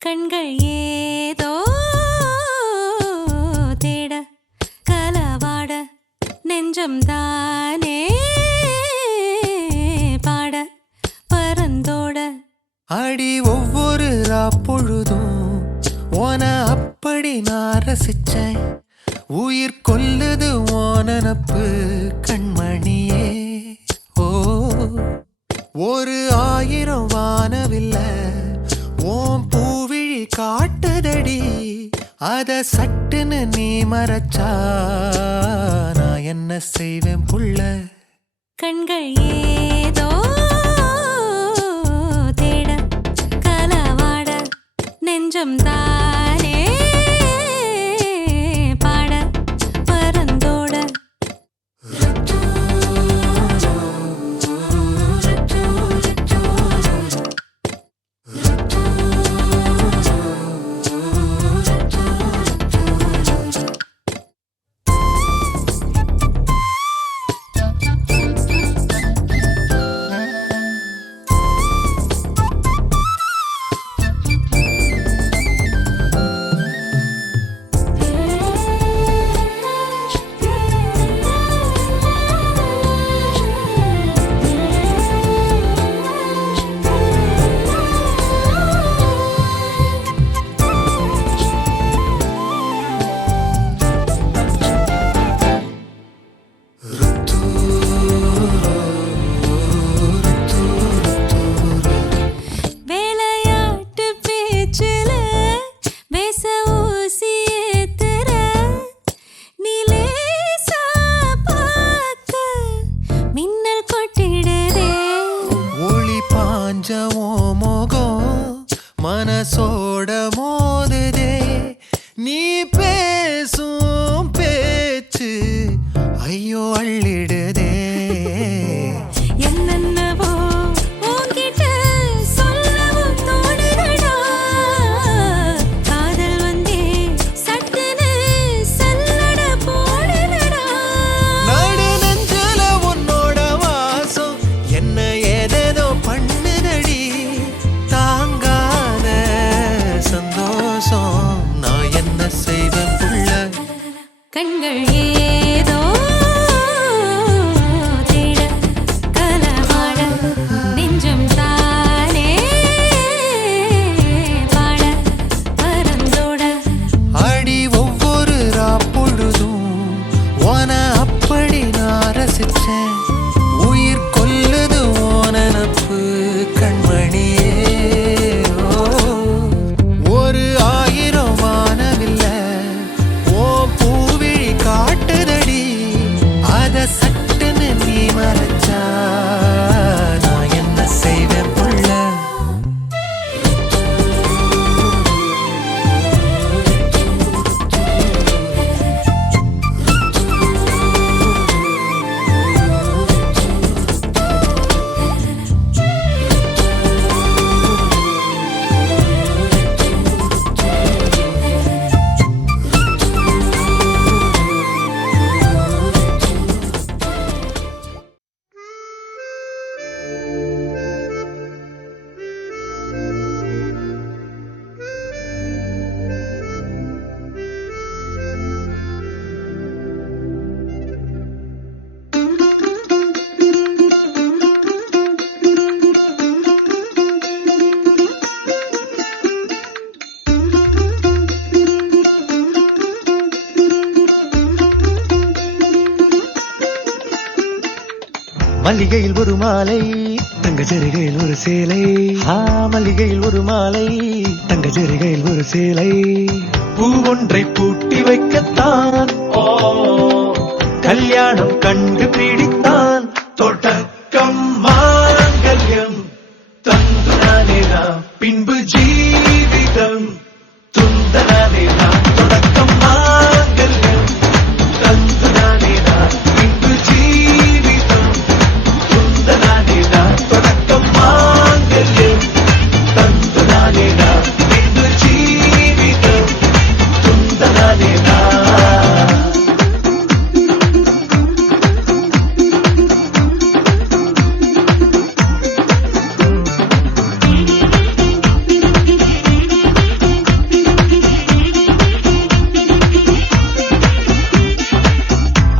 கண்கள் ஏதோ தேட கலவாட நெஞ்சம் தானே பாட பரந்தோட அடி ஒவ்வொரு பொழுதும் ஓன அப்படி நான் ரசிச்சேன். உயிர் கொல்லுது ஓனப்பு கண்மணியே. ஓ ஒரு 1000 வானவில்ல ஓம் பூவிழி காட்டுதடி. அத சட்டுன்னு நீ மறைச்சா நான் என்ன செய்வேன் புள்ள. கண்கள் ஏதோ தேட கலவாட நெஞ்சம் தானே பாட பரந்தோட கண்கள் ஏதோ தேட கலவாட நெஞ்சம் தானே பாட பறந்தோட அடி ஒவ்வொரு பொழுதும் ஓன அப்படி நான் ரசிச்சேன் உயிர் கொல்லுது ஓனப்பு கண்மணியே ஒரு 1000 வானவில்ல ஓ பூவிழி காட்டுதடி அத சட்டுன்னு நீ மறைச்சா நான் என்ன செய்வேன் புள்ள மல்லிகையில் ஒரு மாலை தங்க ஜரிகையில் ஒரு சேலை மல்லிகையில் ஒரு மாலை தங்க ஜரிகையில் ஒரு சேலை பூ ஒன்றை பூட்டி வைக்கத்தான் கல்யாணம் கண்டு பிடித்தான் தொடக்கம் மாங்கல்யம் தந்துனானே நாம் பின்பு ஜீவிதம் துந்தனானே நாம் தொடக்கம் மாங்கல்யம் தந்துனானே நாம் பின்பு ஜீவிதம் துந்தனானே நாம் தொடக்கம் மாங்கல்யம் தந்துனானே நாம் பின்பு ஜீவிதம் துந்தனானே நாம்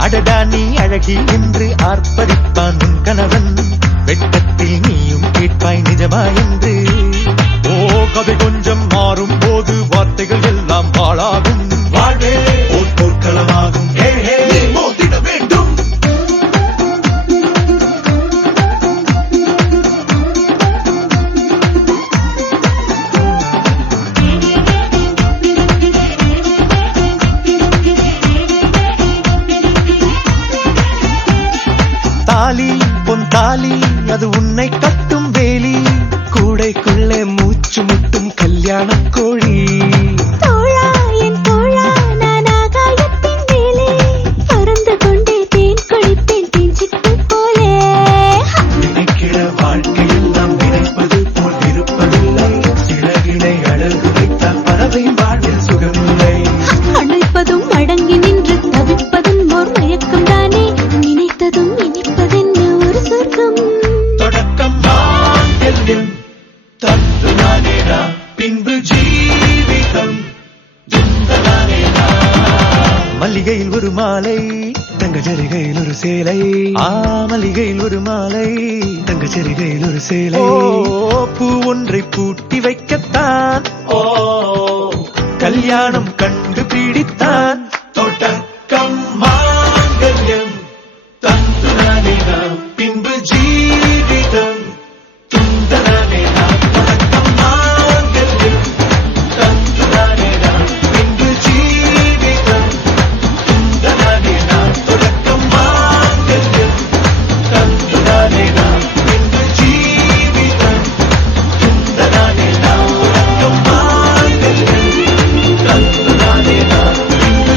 அடடா நீ அழகி என்று ஆர்ப்பரிப்பான் உன் கணவன் வெட்டத்தில் நீயும் கேட்பாய் நிஜமா என்று கதை கொஞ்சம் மாறும் போது வார்த்தைகள் எல்லாம் பாழாகும் வாழ்வே ஓர் போர்க்களமாகும் மோதிட வேண்டும் தாலி பொன் தாலி அது உன்னை கட்டும் வேலி கூடைக்குள்ளே மூச்சு முட்டும் கல்யாண கோழி தோழா என் தோழா நான் ஆகாயத்தின் மேலே பறந்து கொண்டே தேன் குடித்தேன் தேஞ்சிட்டு போலே நினைக்கிற வாழ்க்கையில் நாம் நினைப்பது போல் இருப்பதில்லை சிறகினை அழகு வைத்தால் பறவை வாழ்வில் சுகமில்லை அழைப்பதும் அடங்கி நின்று தவிப்பதும் ஓர் மயக்கம் தானே நினைத்ததும் இனிப்பதென்ன ஒரு சொர்க்கம் தொடக்கம் மாங்கல்யம் தந்துனானே நாம் பின்பு ஜீவிதம் துந்தனானே நாம் மல்லிகையில் ஒரு மாலை தங்க ஜரிகையில் ஒரு சேலை மல்லிகையில் ஒரு மாலை தங்க ஜரிகையில் ஒரு சேலை பூ ஒன்றை பூட்டி வைக்கத்தான் கல்யாணம் கண்டு பிடித்தான் தொடக்கம் மாங்கல்யம் தந்துனானே நாம் பின்பு ஜீவிதம் துந்தனானே நாம் தொடக்கம் மாங்கல்யம் தந்துனானே நாம் பின்பு ஜீவிதம் துந்தனானே நாம் தொடக்கம் மாங்கல்யம் தந்துனானே நாம் பின்பு ஜீவிதம் துந்தனானே நாம் தொடக்கம் மாங்கல்யம் தந்துனானே நாம் பின்பு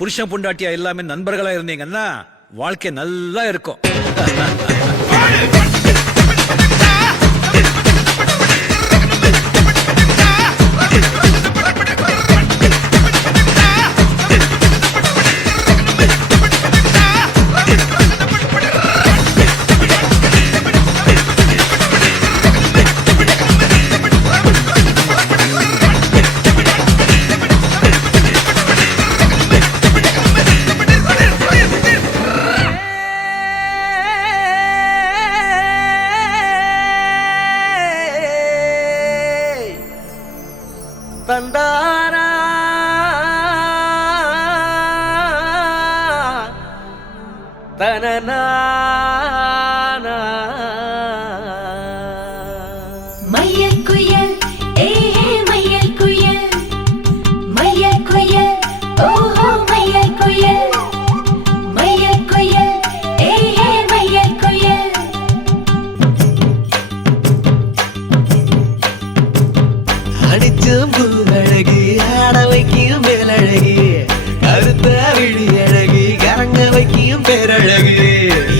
புருஷன் பொண்டாட்டியா எல்லாமே நண்பர்களா இருந்தீங்கன்னா வாழ்க்கை நல்லா இருக்கும். தந்தானா தனனா மையல் குயில் மையல் குயில் மையல் குயில் ஓஹோ மையல் குயில் மையல் குயில் மையல் குயில் அடிச்சும் பூவழகி ஆட வைக்கும் மேலழகி கருத்த விழி அழகி கரங்க வைக்கும் பேரழகி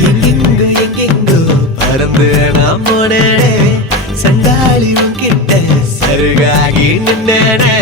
எங்கெங்கோ எங்கெங்கோ பறந்து நாம் போனேனே சண்டாளி கிட்ட சருகாகி நின்னேனே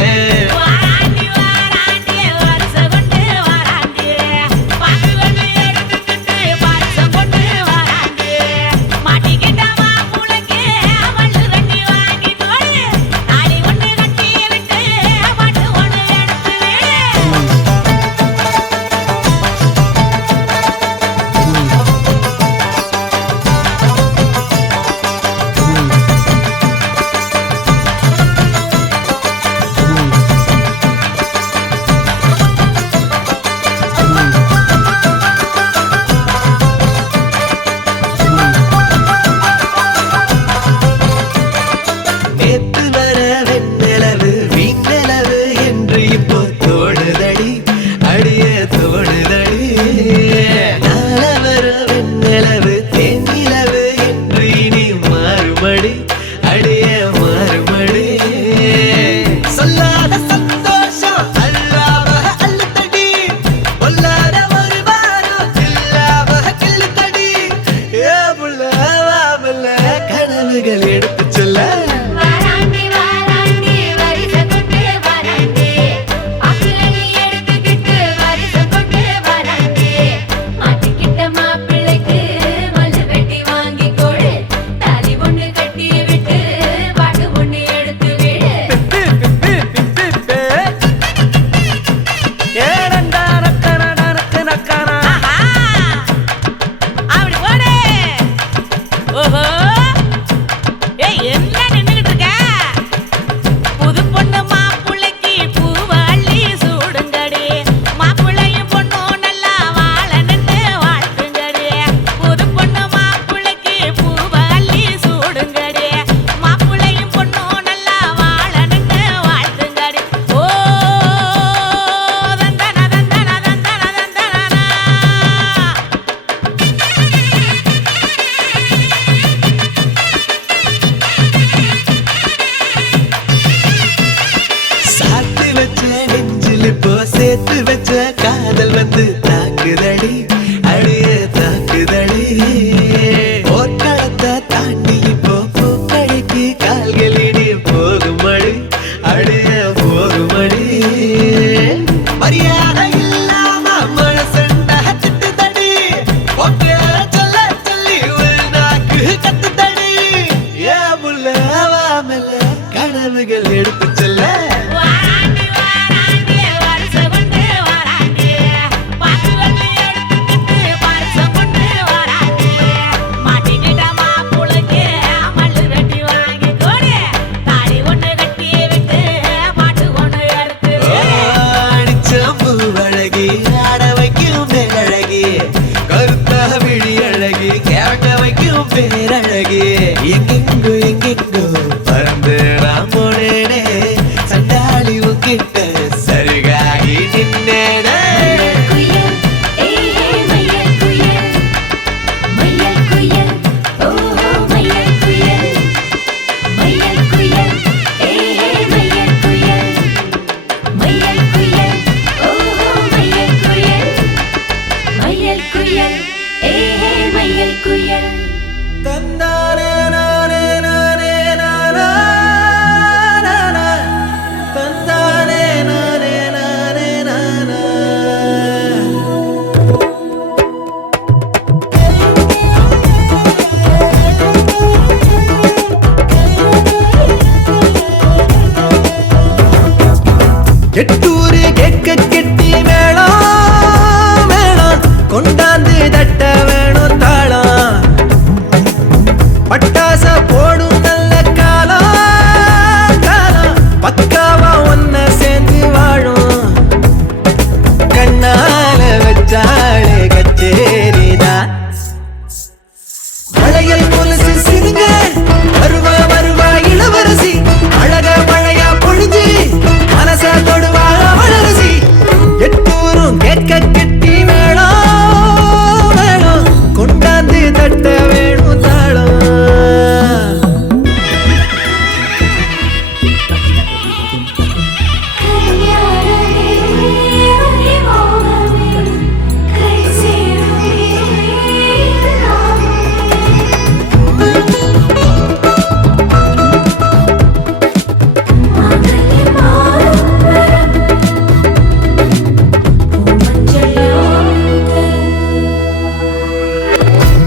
எடுத்து சொல்ல சேர்த்து வச்ச காதல் வந்து தாக்குதடி அழிய தாக்குதடி போர்க்களத்தை தாண்டி இப்போ பூக்கடைக்கு கால்களிடி போகுமடி அழிய போகுமடி மரியாதை இல்லாம மனசண்டா திட்டுதடி ஒப்பே சொல்ல சொல்லி நாக்கு கத்துதடி ஏ முல்ல வாமல்ல கனவுகள் எடுத்து சொல்ல பேரழகி எங்கெங்கோ எங்கெங்கோ பறந்து நாம் போனேனே சண்டாளி உங்கிட்ட சருகாகி நின்னேனே மையல் குயில் குயில் ஏஹே மயில் குயில் தந்தானே நானே நானே நானா நானா தந்தானே நானே நானே நானா எட்டூரு கேட்க கெட்டி மேளம் மேளம் கொண்டாந்து தட்ட வேணும் தாளம் பட்டாச போடும் நல்ல காலம் காலம் பக்காவா ஒன்ன சேர்ந்து வாழும் கண்ணால வச்சாளே கச்சேரிதான் வளையல் கொலுசு சிறுங்க வருவா வருவா இளவரசி அழக மழையா பொழிஞ்சு மனச தொடுவா வளரசி எட்டூரும் கேட்க கெட்டி வேணும் வேணும் கொண்டாந்து தட்ட வேணும் தாளம்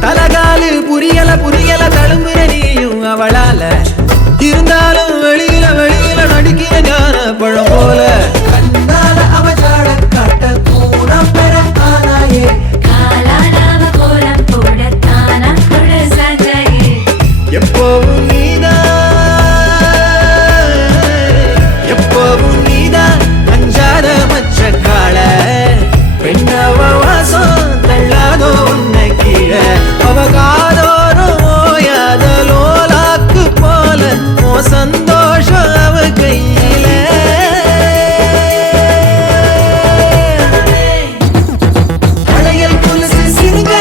தலகாலு புரியல புரியல தழும்புற நீயும் அவளால இருந்தாலும் வெளியில வெளியில நடிக்கிற ஞான பழம் போல கண்ணால அவஜாட காட்ட கூட பெற ஆனாயே எப்பவும் நீதான் அஞ்சாத மச்ச கால பெண்ணவ வாசம் தள்ளாதோ உன்னை கீழே அவகாதோறும் ஓயாத லோலாக்கு போல ஓ சந்தோஷம் அவ கையில வளையல் கொலுசு சிறுங்க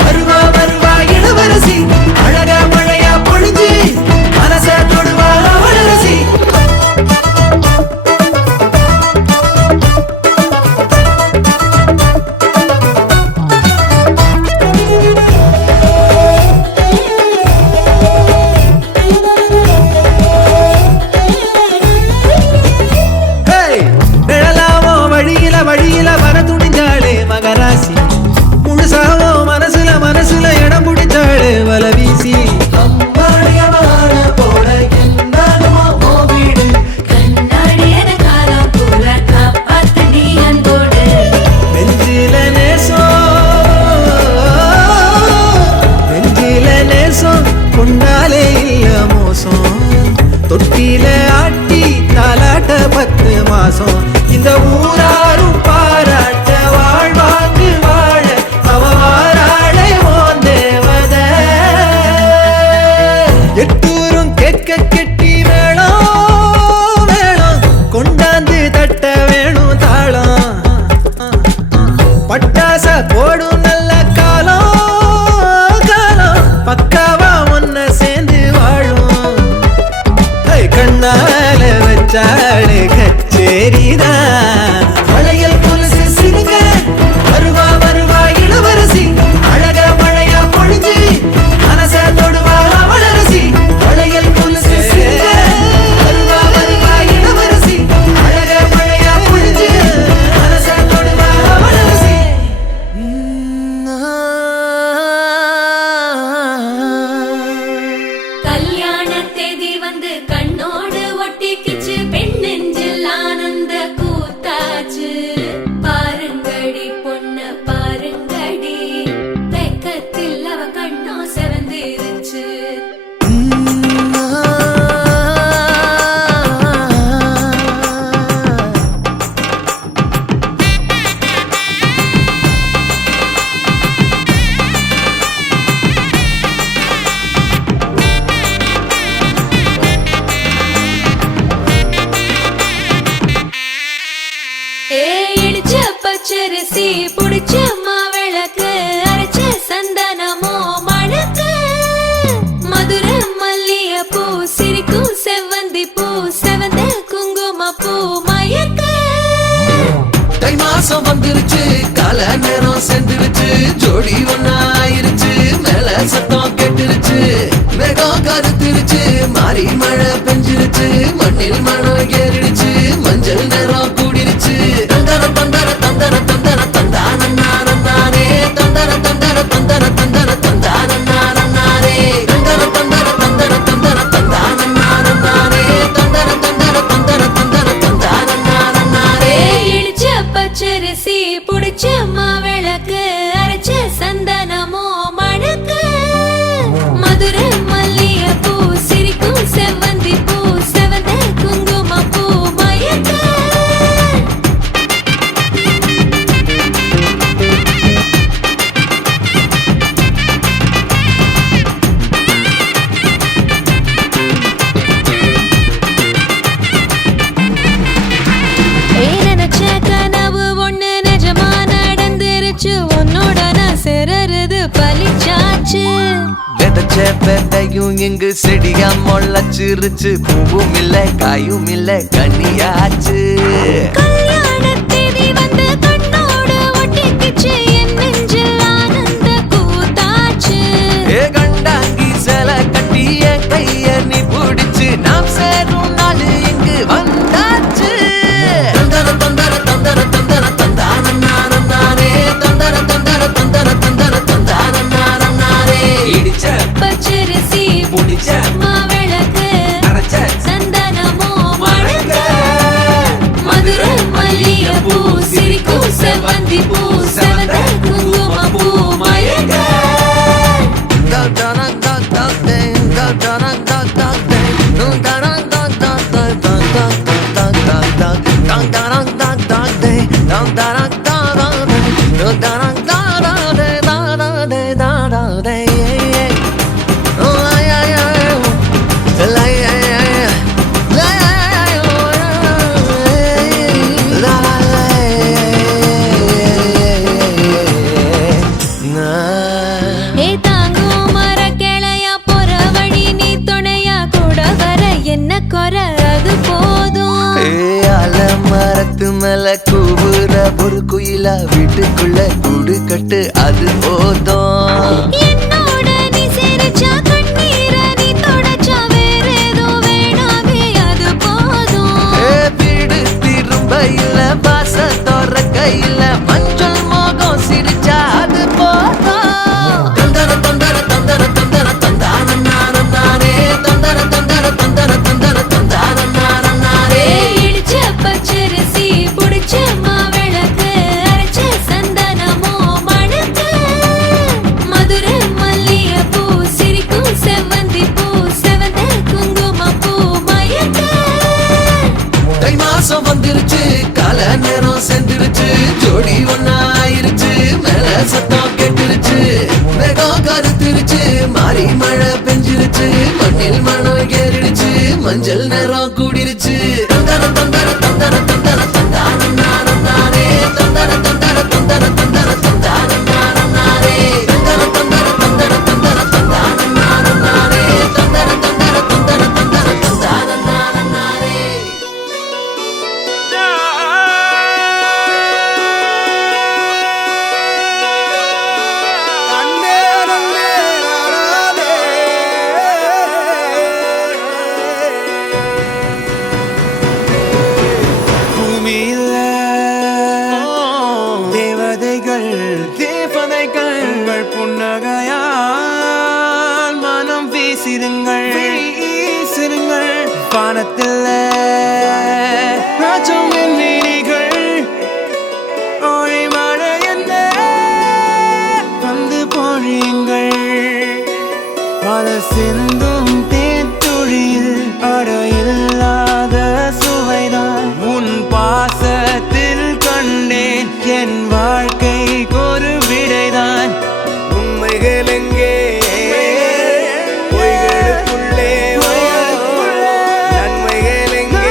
வருவா வருவா இளவரசி அழக மழையா பொழிஞ்சு மனச தொடுவா வளரசி நிழலாவோ வழியில வழியில வர துணிஞ்சாளே மகராசி முழுசாவோ மனசுல மனசுல இடம் பிடிச்சாளே வல வீசி போல வீடு நெஞ்சில நேசம் கொண்டாலே இல்ல மோசம் தொட்டில ஆட்டி தாலாட்ட 10 மாசம் இந்த ஊராரும் பாராட்ட வாழ்வாங்கு வாழ அவ வாராளே ஓன் தேவத எட்டூரும் கேட்க கெட்டி வேணும் வேணும் கொண்டாந்து தட்ட வேணும் தாளம் பட்டாச போடும் நல்ல காலம் காலம் பக்காவா ஒன்ன சேர்ந்து வாழும் கண்ணால வச்சாளே கச்சேரிதான் வளையல் கொலுசு சிறுங்க வருவா வருவா இளவரசி அழக மழையா பொழிஞ்சு மனச தொடுவா வளரசி வளையல் கொலுசு சிறுங்க வருவா வருவா இளவரசி அழக மழையா பொழிஞ்சு மனச தொடுவா வளரசி கல்யாண தேதி வந்து கண்ணோடு ஒட்டிக்கிச்சு பெண் நெஞ்சில் ஆனந்த கூத்தாச்சு பாருங்கடி பொண்ண பாருங்கடி வெக்கத்தில் அவ கண்ணோ செவந்திருச்சு இடிச்ச பச்சரிசி புடிச்ச மாவிளக்கு அரைச்ச சந்தனமோ மணக்கு மதுர மல்லிய பூ சிரிக்கும் செவ்வந்தி பூ செவந்த குங்கும பூ மயக்க தை மாசம் வந்துருச்சு கால நேரம் சென்றுருச்சு ஜோடி ஒன்னாயிருச்சு மேல சத்தம் கெட்டுருச்சு மேகம் கருத்துருச்சு மாறி மழை பெஞ்சிருச்சு மண்ணில் மனம் ஏறிடுச்சு மஞ்சள் நேரம் கூடிருச்சு தந்தர தந்தர தந்தர தந்தர தந்தானே தந்தர தந்தர தந்தர தந்தர தந்தானே தந்தர தந்தர தந்தர தந்தர தந்தானே தந்தர தந்தர தந்தர தந்தர தந்தானே இடிச்ச பச்சரிசி புடிச்ச மாவிளக்கு அரைச்ச சந்தனமோ மணக்கு மதுரை மல்லிகைப்பூ சிரிக்கும் செவ்வந்தி பூ செவந்த குங்குமப்பூ மயக்க நினைச்ச கனவு ஒண்ணு நிஜமா நடந்துருச்சு உன்னோட நான் சிறருது பலிச்சாச்சு விதைச்ச விதையும் இங்கு செடியா முளைச்சிருச்சு பூவும் இல்ல காயும் இல்ல கனியாச்சு கல்யாணத்தேதி வந்து கண்ணோடு ஒட்டிக்கிச்சு என் நெஞ்சில் ஆனந்த கூத்தாச்சு ஏ கண்டாங்கி சில கட்டிய கைய நீ பிடிச்சு நாம் சேரும் நாள் இங்கு வந்தாச்சு தந்தர தந்தர தந்தர தந்தர தந்தானே தந்தர தந்தர தந்தர தந்தர தந்தானே இடிச்ச பச்சரிசி புடிச்ச மாவிளக்கு அரைச்ச சந்தனமோ மணக்க மதுரை மல்லிகைப்பூ சிரிக்கும் செவ்வந்தி பூ செவந்த குங்குமப்பூ மயக்க ஏ தாங்கும் மர கிளையா போற வழி நீ துணையா கூட வர என்ன குறை அது போதும் மரத்து மேல கூவுற ஒரு குயிலா வீட்டுக்குள்ள கூடு கட்டு அது போதும் என்னோட நீ சிரிச்சா கண்ணீர நீ தொடச்சா வேற ஏதோ வேணாமே அது போதும் வீடு திரும்ப இல்ல பாச தோற கையில மஞ்சள் மோகம் சிரிச்சா அது போதும் தந்தர தந்தர தந்தர தந்தர தந்தானே தந்தர தந்தர தந்தர தந்தர தந்தானே இடிச்ச பச்சரிசி புடிச்ச மாவிளக்கு அரைச்ச சந்தனமோ மணக்க மதுரை மல்லிகைப்பூ சிரிக்கும் செவ்வந்தி பூ செவந்த குங்குமப்பூ மயக்க தை மாசம் வந்துருச்சு கால நேரம் சென்றுருச்சு ஜோடி ஒன்னாயிருச்சு மேல சத்தம் கெட்டுருச்சு மேகம் கருத்துருச்சு மாறி மழை பெஞ்சிருச்சு மண்ணில் மனம் ஏறிடுச்சு மஞ்சள் நேரம் கூடிருச்சு தந்தர தந்தர தந்தர தந்தர தந்தானே தந்தர தந்தர தந்தர தந்தர தந்தானே தந்தர தந்தர தந்தர தந்தர தந்தானே தந்தர தந்தர தந்தர தந்தர தந்தானே பூமியில தேவதைகள் தேவதைகள் புன்னகையால் மனம் வீசிருங்கள் வானத்தில் ராஜம் எண்ணிகள் ஒளி மழை என்ன வந்து பொழியுங்கள் பல சிந்தும் தேத்துழியில் அடையில்லாத சுவைதான் உன் பாசத்தில் கண்டேன் என் வாழ்க்கைக்கு ஒரு விடைதான் உண்மைகள் எங்கே பொய்களுக்குள்ளே நன்மைகள் எங்கே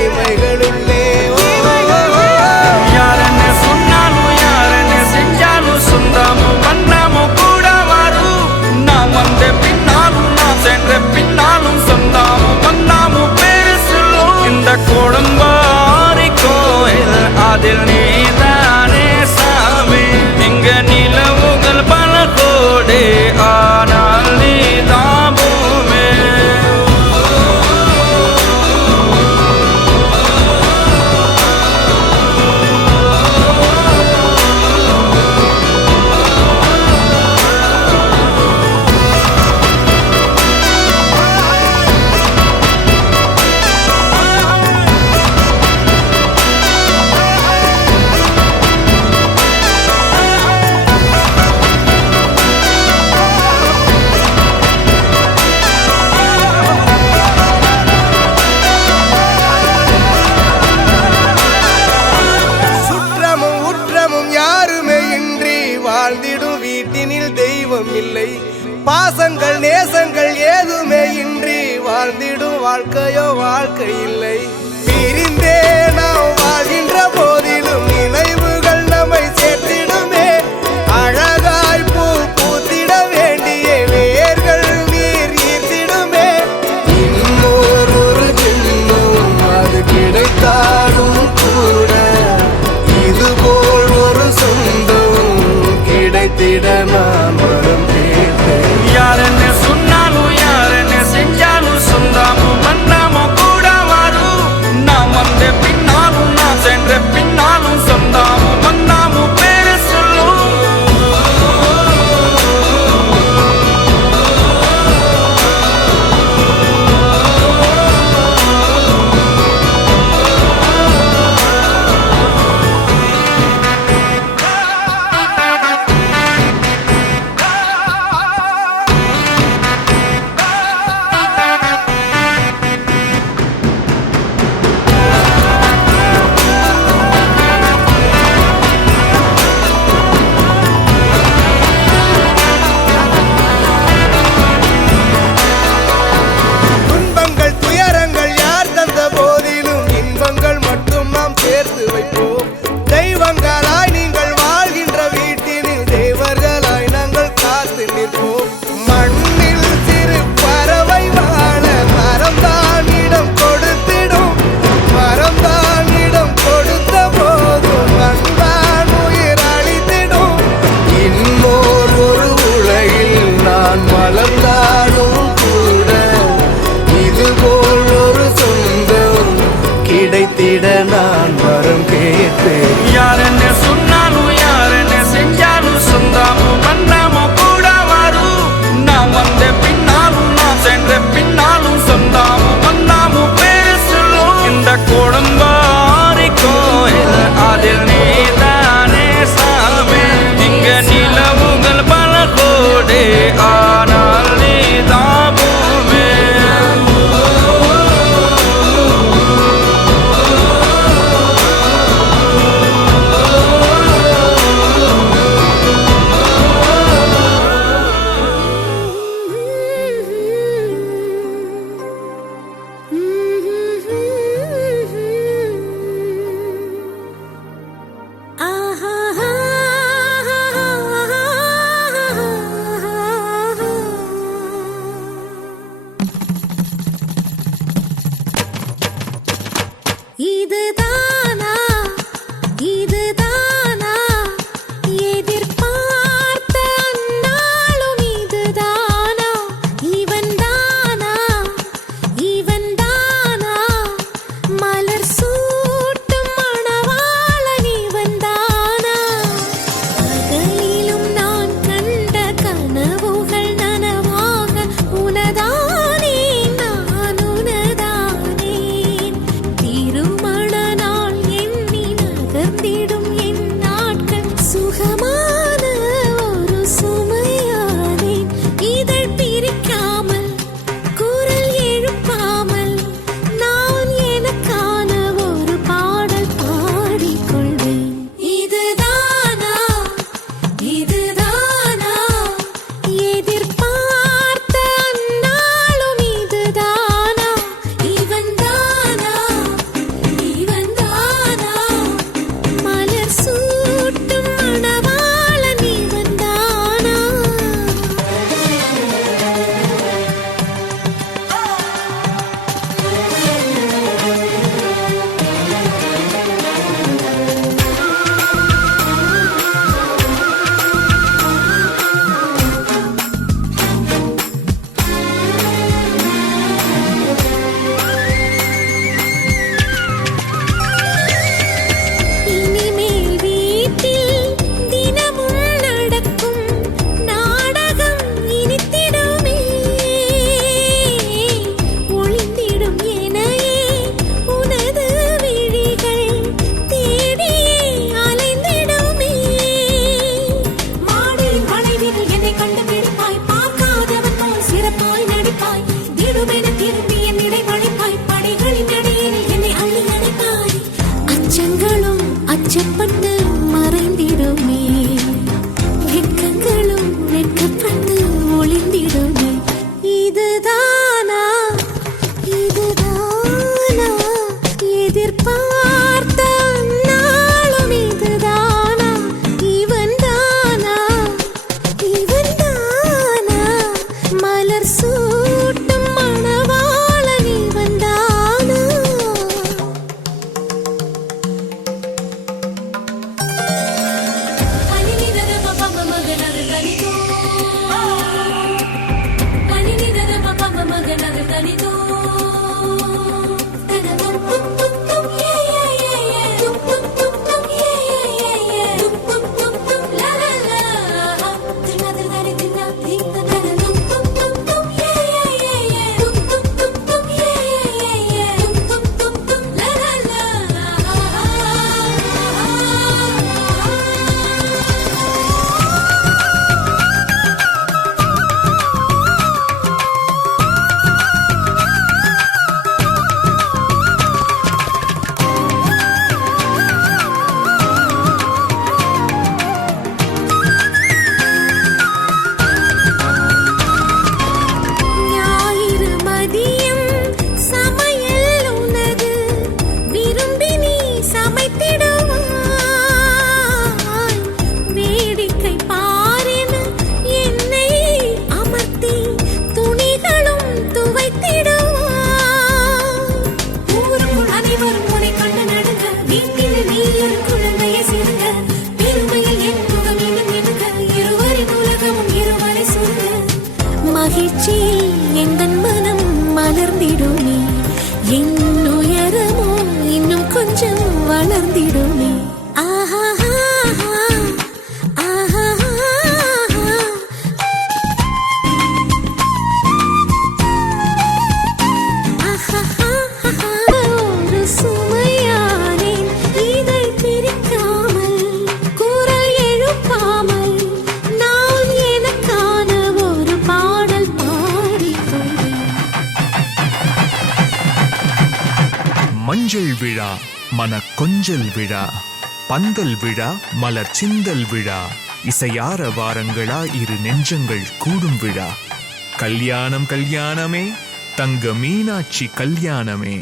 இமைகளுள்ளே யார் என்ன சொன்னாலும் யார் என்ன செஞ்சாலும் சொந்தமும் பண்ணாமும் கூட வரும் நான் வந்த பின்னாலும் நான் சென்ற பின்னாலும் சொந்தமும் பண்ணாமும் பேசலும் இந்த குடும்பாரி கோயில் அதில் நீதானே சாமி துன்பம் இல்லை. பாசங்கள் நேசங்கள் ஏதுமே இன்றி வாழ்ந்திடும் வாழ்க்கையோ வாழ்க்கை இல்லை. பிரிந்தே நாம் வாழ்கின்ற போதிலும் நினைவுகள் நம்மை சேர்த்திடுமே. அழகாய் பூ பூத்திட வேண்டிய வேர்கள் நீர் ஈர்த்திடுமே. இன்னொரு ஜென்மம் அது கிடைத்தாலும் கூட இதுபோல் ஒரு சொந்தம் கிடைத்திட நான் வரம் கேட்டேன். யார் என்ன சொன்னாலும் யார் என்ன செஞ்சாலும் சொந்தாமும் வந்தாமும் கூட வரும். நாம் வந்த பின்னாலும் நாம் சென்ற பின்னாலும் சொந்தாமும் வந்தாமும் பேரு சொல்லும். மஞ்சள் விழா மன கொஞ்சல் விழா பந்தல் விழா மலர் சிந்தல் விழா இசையார வாரங்களா இரு நெஞ்சங்கள் கூடும் விழா கல்யாணம் கல்யாணமே தங்க மீனாட்சி கல்யாணமே.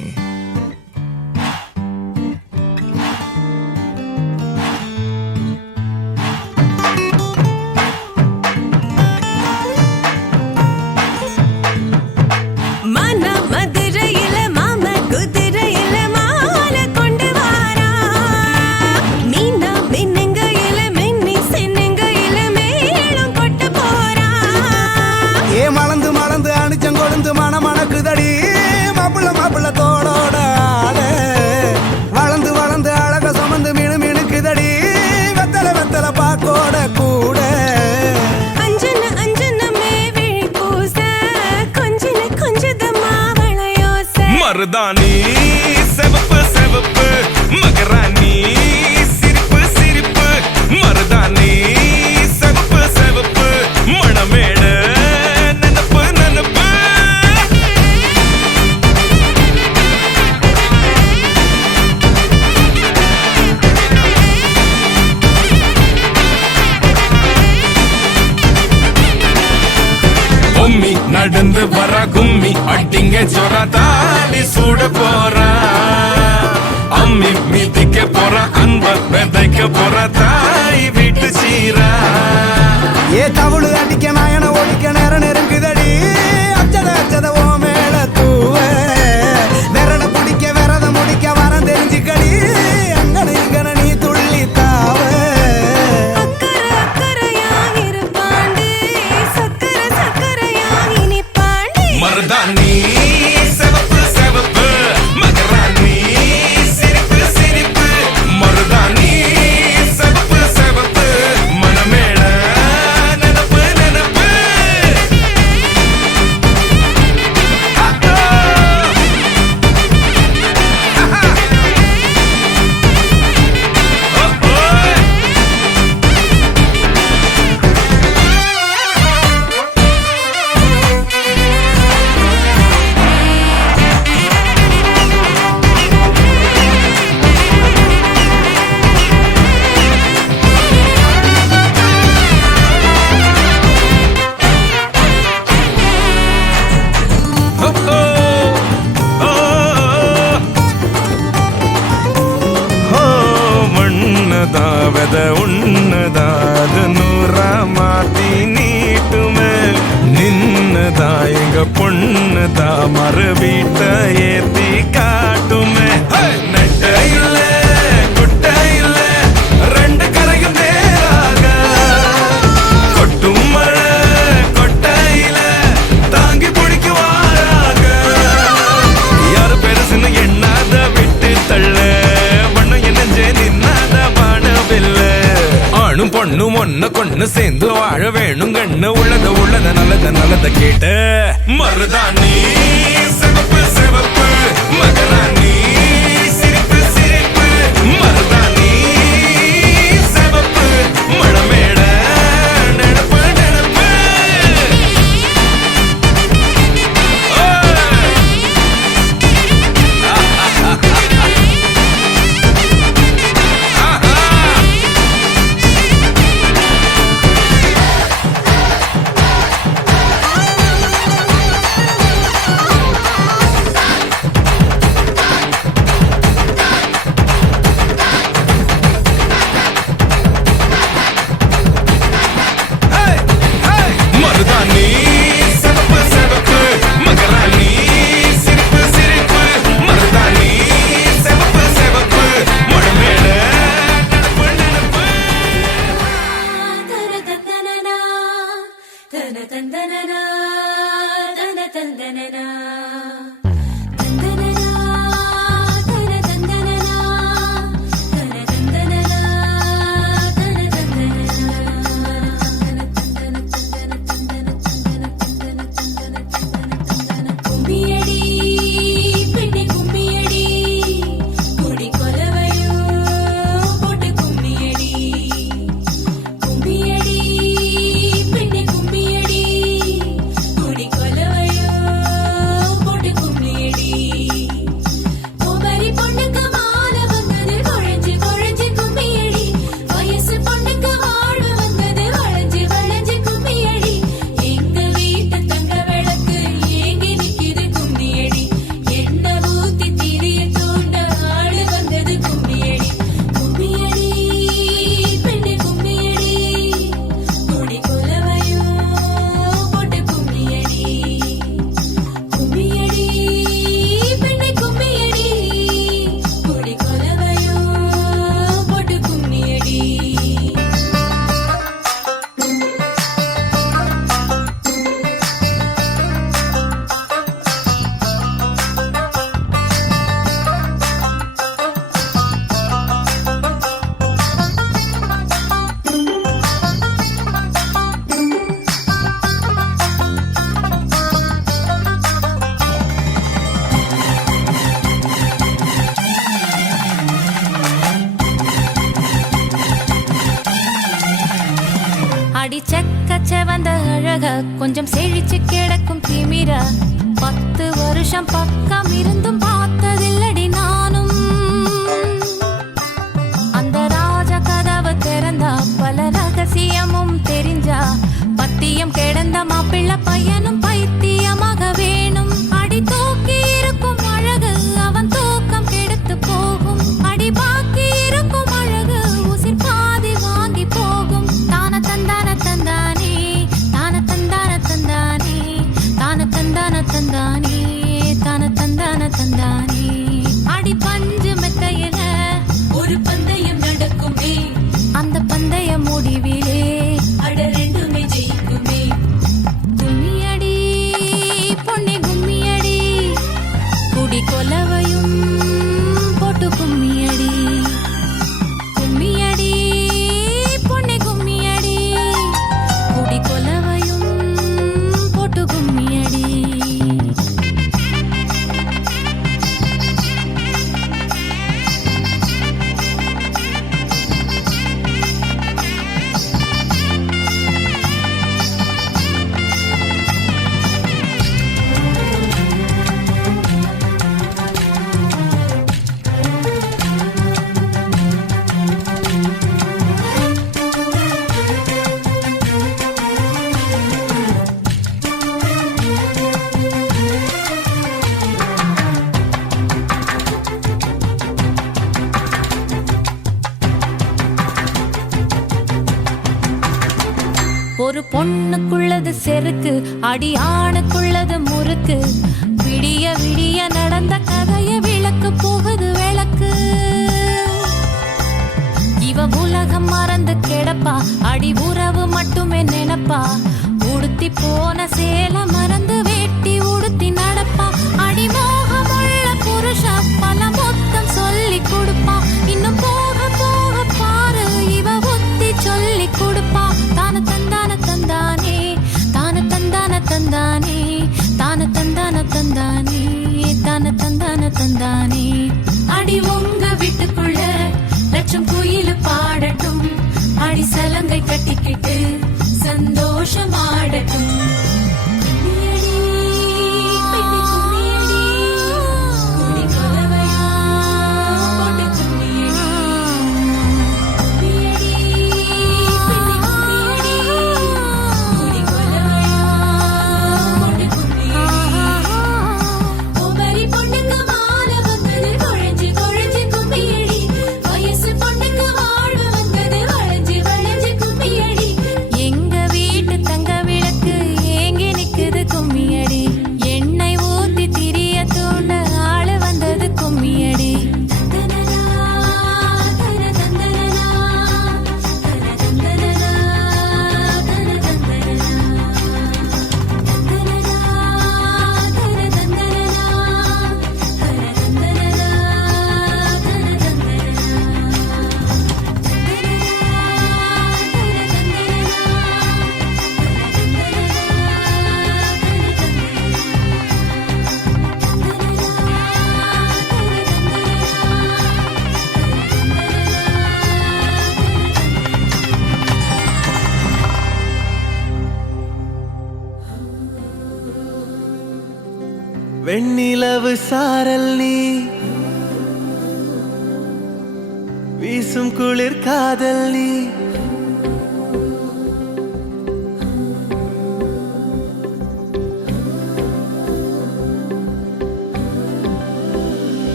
மருதாணி செவப்பு செவப்பு மகராணி சிரிப்பு சிரிப்பு மருதாணி செவப்பு செவப்பு மணமேடு நனப்பு நனப்பு. பொம்மி நடந்து வர கும்மி அடிங்க ஜொரா தாலி சூட போறா அம்மி மீதிக்க போற அன்ப விதைக்க போற தாய் வீட்டு சீரா. ஏ தவுளு அடிக்க நாயன ஒழிக்க நேரம் நெருங்குதடி அச்சத அச்சத ஓ மேல தூவ விரல பிடிக்க விரத முடிக்க வரம் தெரிஞ்சுக்கடி அங்கன இங்கன நீ துள்ளி தாவ. மருதாணி செவப்பு செவப்பு மகராணி சிரிப்பு சிரிப்பு மருதாணி செவப்பு செவப்பு மணமேள நனப்பு நனப்பு. மண்ணதாவத உன்னதாது நூறா மாத்தி நீட்டுமே நின்னதா எங்க பொண்ணுதா மறு வீட்ட ஏத்தி காட்டுமே. நெட்ட இல்ல குட்ட இல்ல ரெண்டு கரையும் நேராக கொட்டும் மழை கொட்டையில தாங்கி பிடிக்குவாராக யாரு பெருசுன்னு எண்ணாத விட்டு தள்ள ஆணும் பொண்ணும் ஒன்ன கொண்டு சேர்ந்து வாழ வேணும் கண்ணு உள்ளத உள்ளத நல்லத நல்லத கேட்டு மருதாணி சிவப்பு சிவப்பு மகராணி சிரிப்பு சிரிப்பு மருதாணி சிவப்பு மணமேட நெனப்பு நெனப்பு. மருதாணி சிவப்பு சிவப்பு மகராணி சிரிப்பு சிரிப்பு மருதாணி சிவப்பு சிவப்பு மணமேடு நனப்பு நனப்பு. கும்மியடி பெண்ணே கும்மியடி கொடி கொலவையோ போட்டு கும்மியடி கும்மியடி பெண்ணே கும்மியடி கொடி கொலவையோ அடி செக்க செவந்த அழக கொஞ்சம் செழிச்சு கிடக்கும் திமிரா 10 வருஷம் பக்கம் இருந்தும் பார்த்ததில்லடி நானும் அந்த ராஜ கதவு திறந்தா பல ரகசியமும் தெரிஞ்சா பத்தியம் கிடந்த மாப்பிள்ள பையனும் பைத்தியமாக வேணும் அடி தூக்கி இருக்கும் அழகு அவன் தூக்கம் கெடுத்து போகும் அடி பாக்கி இருக்கும் அழகு உசிர் பாதி வாங்கி போகும் தான தந்தான தந்தானே தான தந்தான தந்தானே தான தந்தான தந்தானே தான தந்தான தந்தானே அடி பஞ்சு மெத்தையில ஒரு பந்தயம் நடக்குமே அந்த பந்தய முடிவிலே அட ரெண்டுமே ஜெயிக்குமே கும்மியடி பொன்னே கும்மியடி குடி கொலவையும் போட்டு கும்மியடி கும்மியடி பொன்னே கும்மியடி குடி கொலவையும் போட்டு கும்மியடி ஒரு பொண்ணுக்குள்ளது செருக்கு அடி ஆணுக்குள்ளது முறுக்கு விடிய விடிய நடந்த கதைய விளக்கு போகுது விளக்கு இவ உலகம் மறந்து கிடப்பா அடி உறவு மட்டுமே நினைப்பா உடுத்தி போன சேல மறந்து வேட்டி உடுத்தி நடப்பா அடி மோகமுள்ள புருஷ பல மொத்தம் சொல்லி கொடுப்பா இன்னும் போக போக பாரு இவ ஒத்தி சொல்லி கொடுப்பா தான தந்தான தந்தானே தான தந்தான தந்தானே தான தந்தான தந்தானே தான தந்தான தந்தானே அடி உங்க வீட்டுக்குள்ள லட்சம் குயிலு பாடட்டும் அடி சலங்கை கட்டிக்கிட்டு சந்தோஷமாடட்டும் கும்மியடி, பெண்ணே கும்மியடி, குடி கொலவையா போட்டு கும்மியடி. கும்மியடி, பெண்ணே கும்மியடி, குடி கொலவையா போட்டு கும்மியடி. குமரி பொண்ணுக்கு மாலை வந்தது குழஞ்சு குழஞ்சு கும்மியடி. வயசு பொண்ணுக்கு வாழ்வு வந்தது வளைஞ்சு வளைஞ்சு கும்மியடி. எங்க வீட்டு தங்க விளக்கு ஏங்கி நிக்குது கும்மியடி. எண்ணெய் ஊத்தி திரிய தூண்ட ஆளு வந்தது கும்மியடி. தந்தனனா, தன தந்தனனா, தன தந்தனனா, தன தந்தனனா. தந்தனனா, தன தந்தனனா, தன தந்தனனா, தன தந்தனனா. வெண்ணிலவு சாரல் நீ வீசும் குளிர் காதல் நீ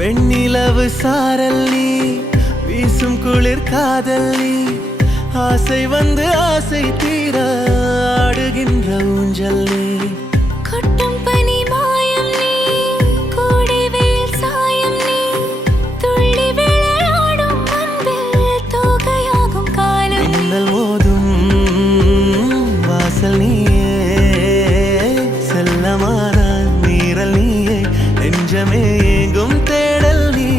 வெண்ணிலவு சாரல் நீ வீசும் குளிர் காதல் நீ ஆசை வந்து ஆசை தீர ஆடுகின்ற ஊஞ்சல் நீ கொட்டும் பனி மாயம் நீ கோடை வெயில் சாயம் நீ துள்ளி விளையாடும் அன்பில் தோகையாகும் காலம் மின்னல் மோதும் வாசல் நீயே செல்லமான நீரல் நீயே நெஞ்சமே எங்கும் தேடல் நீ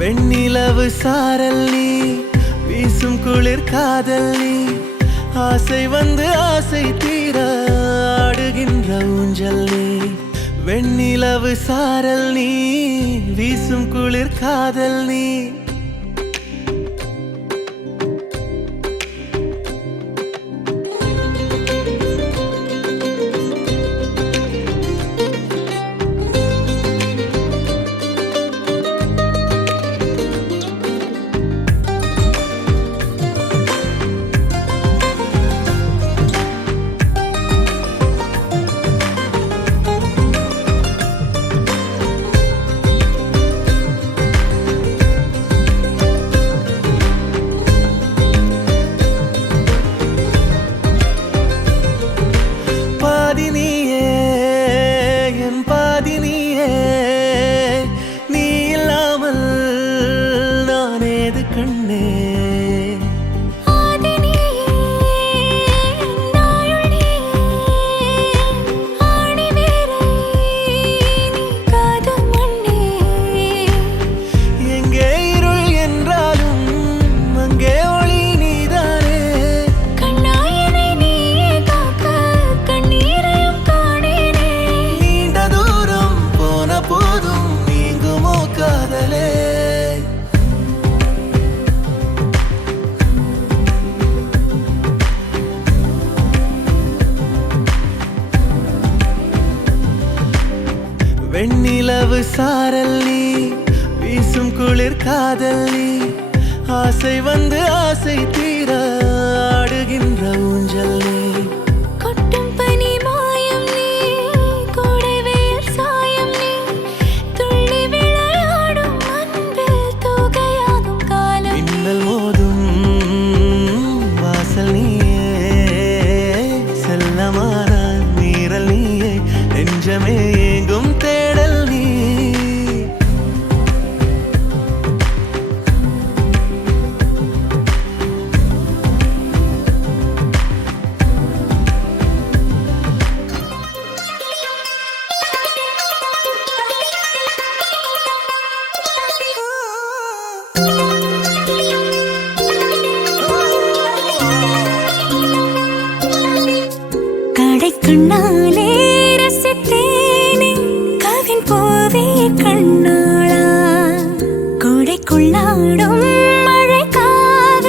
வெண்ணிலவு சாரல் நீ வீசும் குளிர் காதல் நீ ஆசை வந்து ஆசை தீர ஆடுகின்ற ஆடுகின்ற ஊஞ்சல் நீ வெண்ணிலவு சாரல் நீ வீசும் குளிர் காதல் நீ வெண்ணிலவு சாரல் நீ வீசும் குளிர் காதல் நீ ஆசை வந்து ஆசை தீர ஆடுகின்ற ஊஞ்சல் நீ கொட்டும் பனி மாயம் நீ கோடை வெயில் சாயம் நீ துள்ளி விளையாடும் அன்பில் தூகையாகும் காலம் மின்னல் மோதும் வாசல் நீயே செல்லமான நீரல் நீயே நெஞ்சமே எங்கும் தேடல் நீ கண்ணாலே ரசித்தேனே கவின் போவே கண்ணாளா கூடைக்குள்ளாடும் மழைக்காக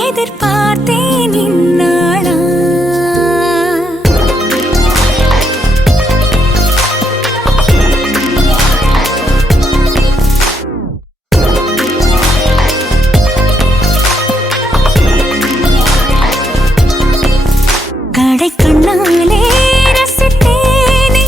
எதிர்பார்த்தேன் இந்நாளா கண்ணாலே ரசித்தேனே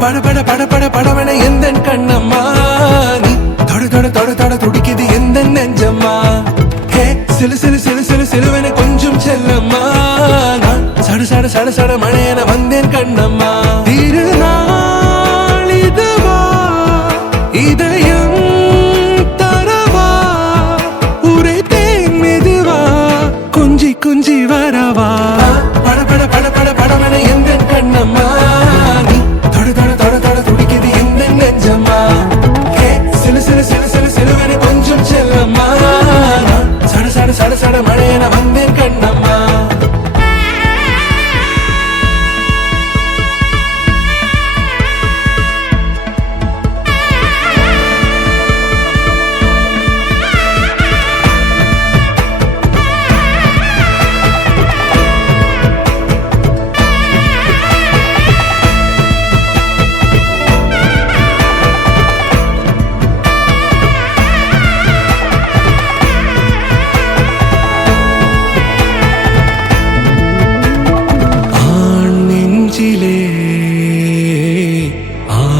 பட பட பட பட படவன எந்தன் கண்ணம்மா நீ தொட தொட தொட தொட துடிக்குது எந்த நெஞ்சம்மா ஹே சிலு சிலு சிலு சிலு சிலுவன கொஞ்சம் செல்லம்மா நான் சட சட சட சட மழையன வந்தேன் கண்ணம்மா திருநாள் இதுவா இதயம் தரவா உரைத்தேன் மெதுவா கொஞ்சி கொஞ்சி வரவா பட பட பட பட படவன எந்தன் கண்ணம்மா நீ தொட தொட தொட தொட துடிக்குது எந்த நெஞ்சம்மா ஹே சிலு சிலு சிலு சிலு சிலுவன கொஞ்சம் செல்லம்மா சட சட சட சட மழையன வந்தேன் கண்ணம்மா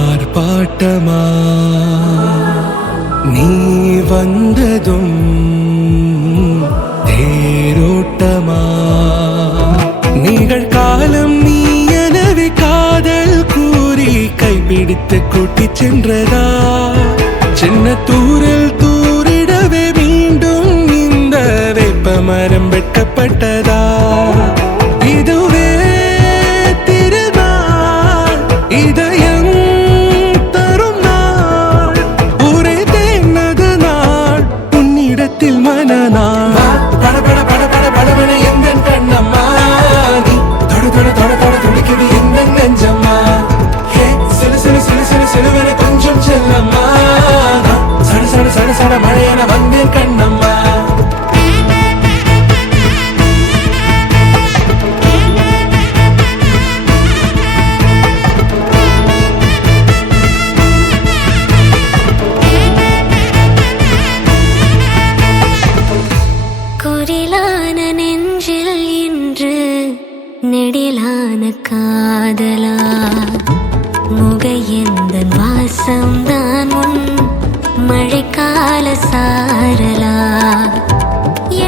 ஆர்ப்பாட்டமா நீ வந்ததும் தேரோட்டமா நிகழ்காலம் நீ எனவே காதல் கூறி கைப்பிடித்து கூட்டிச் சென்றதா சின்ன தூரல் தூரிடவே மீண்டும் இந்த வேப்பமரம் வெட்கப்பட்டதா இதுவே திருநாள் இதயம் தரும் நாள் ஒரே தேனது நாள் உன்னிடத்தில் மனநாள் பட பட பட பட படவன எந்தன் கண்ணம்மா நீ தொட தொட தொட தொட துடிக்குது எந்த நெஞ்சம்மா ஹே சிலு சிலு சிலு சிலு சிலுவன கொஞ்சம் செல்லம்மா சட சட சட சட மழையன வந்தேன் கண்ணம்மா குரிலான நெஞ்சில் இன்று நெடிலான காதலா முகையெந்தன் வாசம்தான் உன் மழைக்கால சாரலா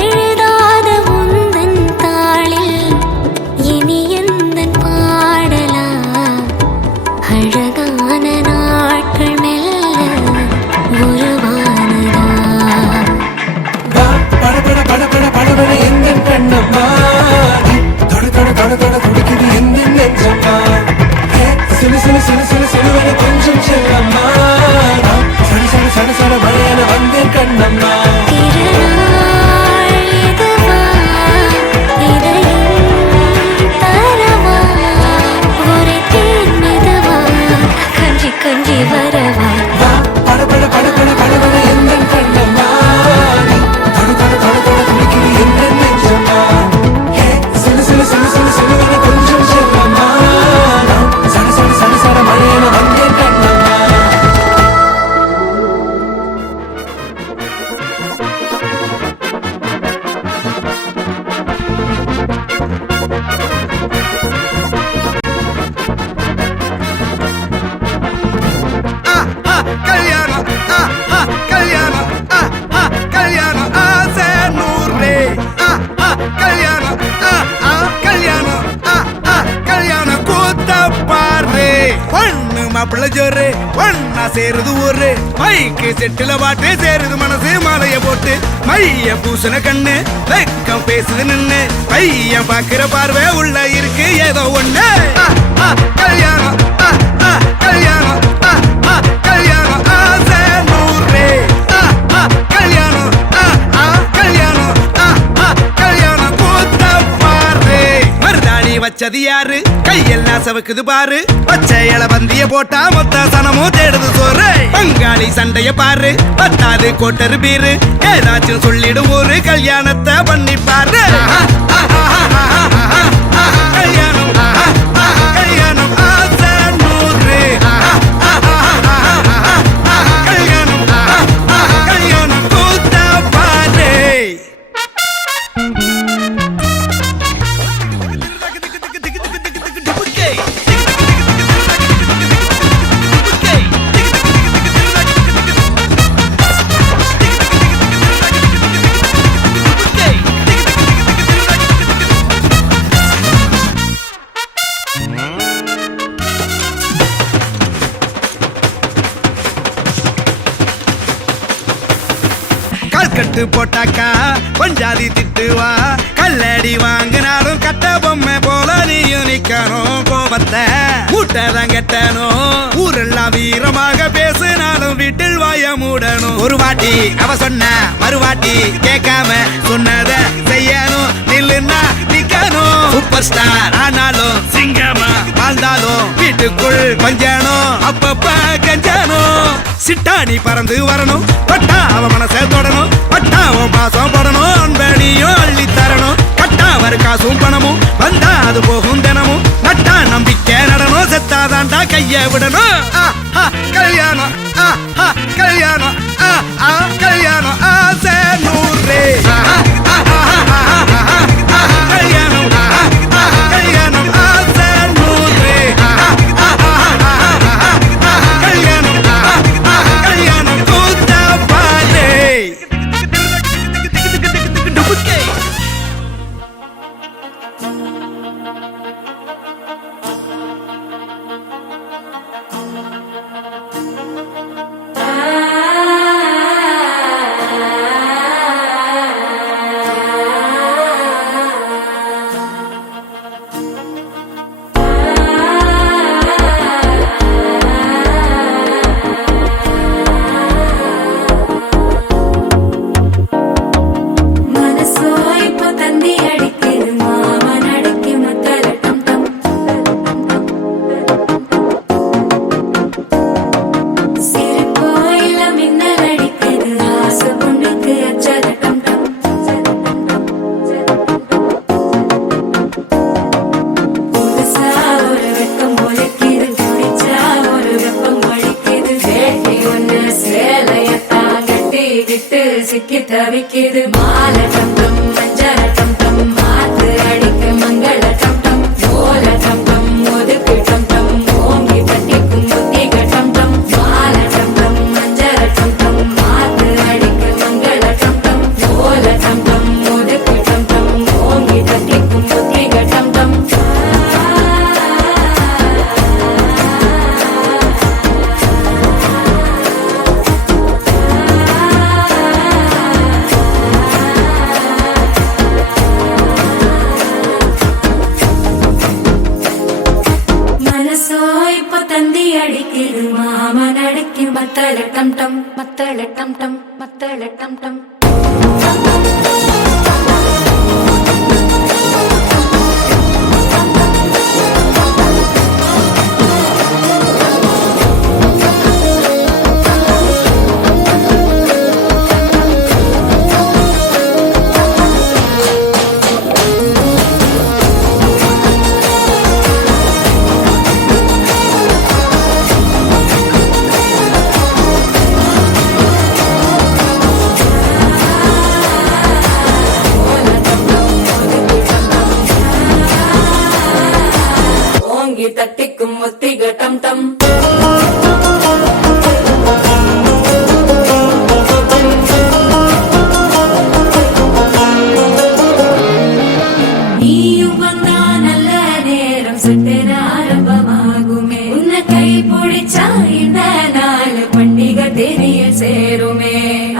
எழுதாத உந்தன் தாளில் இனி எந்தன் பாடலா அழகான நாட்கள் மெல்ல உருவானதா பட பட பட பட படவன எந்தன் கண்ணம்மா நீ தொட தொட தொட தொட துடிக்குது எந்த நெஞ்சம்மா ஹே சிலு சிலு சிலு சிலு சிலுவன கொஞ்சம் செல்லம்மா சட சட சட சட மழையன வந்தேன் கண்ணம்மா திருநாள் இதுவா இதயம் தரவா உரைத்தேன் மெதுவா கொஞ்சி கொஞ்சி வரவா பட பட பட பட படவன எந்தன் கண்ணம்மா நீ தொட தொட தொட தொட துடிக்குது எந்த நெஞ்சம்மா ஹே சிலு சிலு சிலு சிலு சிலுவன கொஞ்சம் செல்லம்மா சட சட சட சட மழையன வந்தேன் கண்ணம்மா கல்யாணம் கல்யாணம் கல்யாணம் ஆசை நூறு கல்யாணம் கல்யாணம் கல்யாணம் கூத்த பாரு பொண்ணு மாப்பிள்ள ஜோரு ஒன்னா சேருது ஊரு மைக்கு செட்டுல பாட்டு சேருது மனசு மாலைய போட்டு மைய பூசண கண்ணு வெக்கம் பேசுது நின்னு பையன் பாக்குற பார்வை உள்ள இருக்கு ஏதோ ஒண்ணு கல்யாணம் கல்யாணம் கல்யாணம் ஆசை நூறு கல்யாணம் கல்யாணம் கல்யாணம் கூத்த பாரு மருதாணி வச்சது யாரு கையெல்லாம் சவுக்குது பாரு பச்சை இல பந்திய போட்டா மொத்த சனமும் தேடுது சோறு பங்காளி சண்டைய பாரு பத்தாது கோட்டரு பீரு ஏதாச்சும் சொல்லிடும் ஒரு கல்யாணத்தை பண்ணி பாரு கல்யாணம் கல்யாணம் ஆசை நூறு கல்யாணம் கல்யாணம் கூத்த பாரு கட்டு போட்டாக்கா பஞ்சாதி திட்டுவா கல்லடி வாங்கினாலும் கட்ட பொம்மை போல நீயும் நிக்கணும் கோபத்தை மூட்டதான் கெட்டணும் ஊரெல்லாம் வீரமாக பேசினாலும் வீட்டில் வாய மூடணும் ஒரு வாட்டி அவ சொன்ன மறுவாட்டி கேட்காம சொன்னத செய்யணும் நில்லுன்னா நிக்கணும் சூப்பர் ஸ்டார் ஆனாலும் சிங்கமா வாழ்ந்தாலும் வீட்டுக்குள் கொஞ்சணும் அப்பப்ப கஞ்சணும் சிட்டாணி பறந்து வரணும் பட்டா அவ மனசை தொடணும் பட்டா அவன் பாசம் படணும் அன்பனியும் அள்ளி தரணும் கட்டா வரு காசும் பணமும் வந்தா அது போகும் தினமும் நட்டா நம்பிக்கை நடணும் செத்தாதான்டா கைய விடணும் கல்யாணம் கல்யாணம் கல்யாணம் ஆசை நூறு கல்யாணம் கல்யாணம் ஆசை நூறு கல்யாணம் கல்யாணம் கூத்தா பாரு மனசோ இப்போ தந்தி அடிக்குது மாமன் அடிக்கு மத்தல டம் டம் சிறு கோயில மின்னல் அடிக்குது ஆசை பொண்ணுக்கு அச்சத டம் டம் புதுசா ஒரு வெக்கம் பொழிக்குது குடிச்சா ஒரு வெப்பம் வலிக்குது வேட்டி ஒண்ணு சேலையத்தான் கட்டிக்கிட்டு சிக்கி தவிக்குது மாலை டம் டம் மஞ்சள டம் டம் மாத்து அடிக்க மங்கள டம் டம் ஓல டம் டம் ஒதுக்கு டம் டம் ஓங்கி தட்டிக்கும் முத்திக டம் டம் மாலை டம் டம் மஞ்சள டம் டம் மாத்து அடிக்க மங்கள டம் டம் ஓல டம் டம் ஒதுக்கு டம் டம் ஓங்கி தட்டிக்கும் முத்திக டம் டம் மனசோ இப்போ தந்தி அடிக்குது மாமன் அடிக்கு மத்தள டம் டம் மத்தள டம் டம் மத்தள டம் டம் ஓங்கி தட்டிக்கும் முத்திக டம் டம் நீயும் வந்தா நல்ல நேரம் சுட்டென ஆரம்பமாகுமே உன்னை கை பிடிச்சா இந்த நாள் பண்டிகை தெரிய சேருமே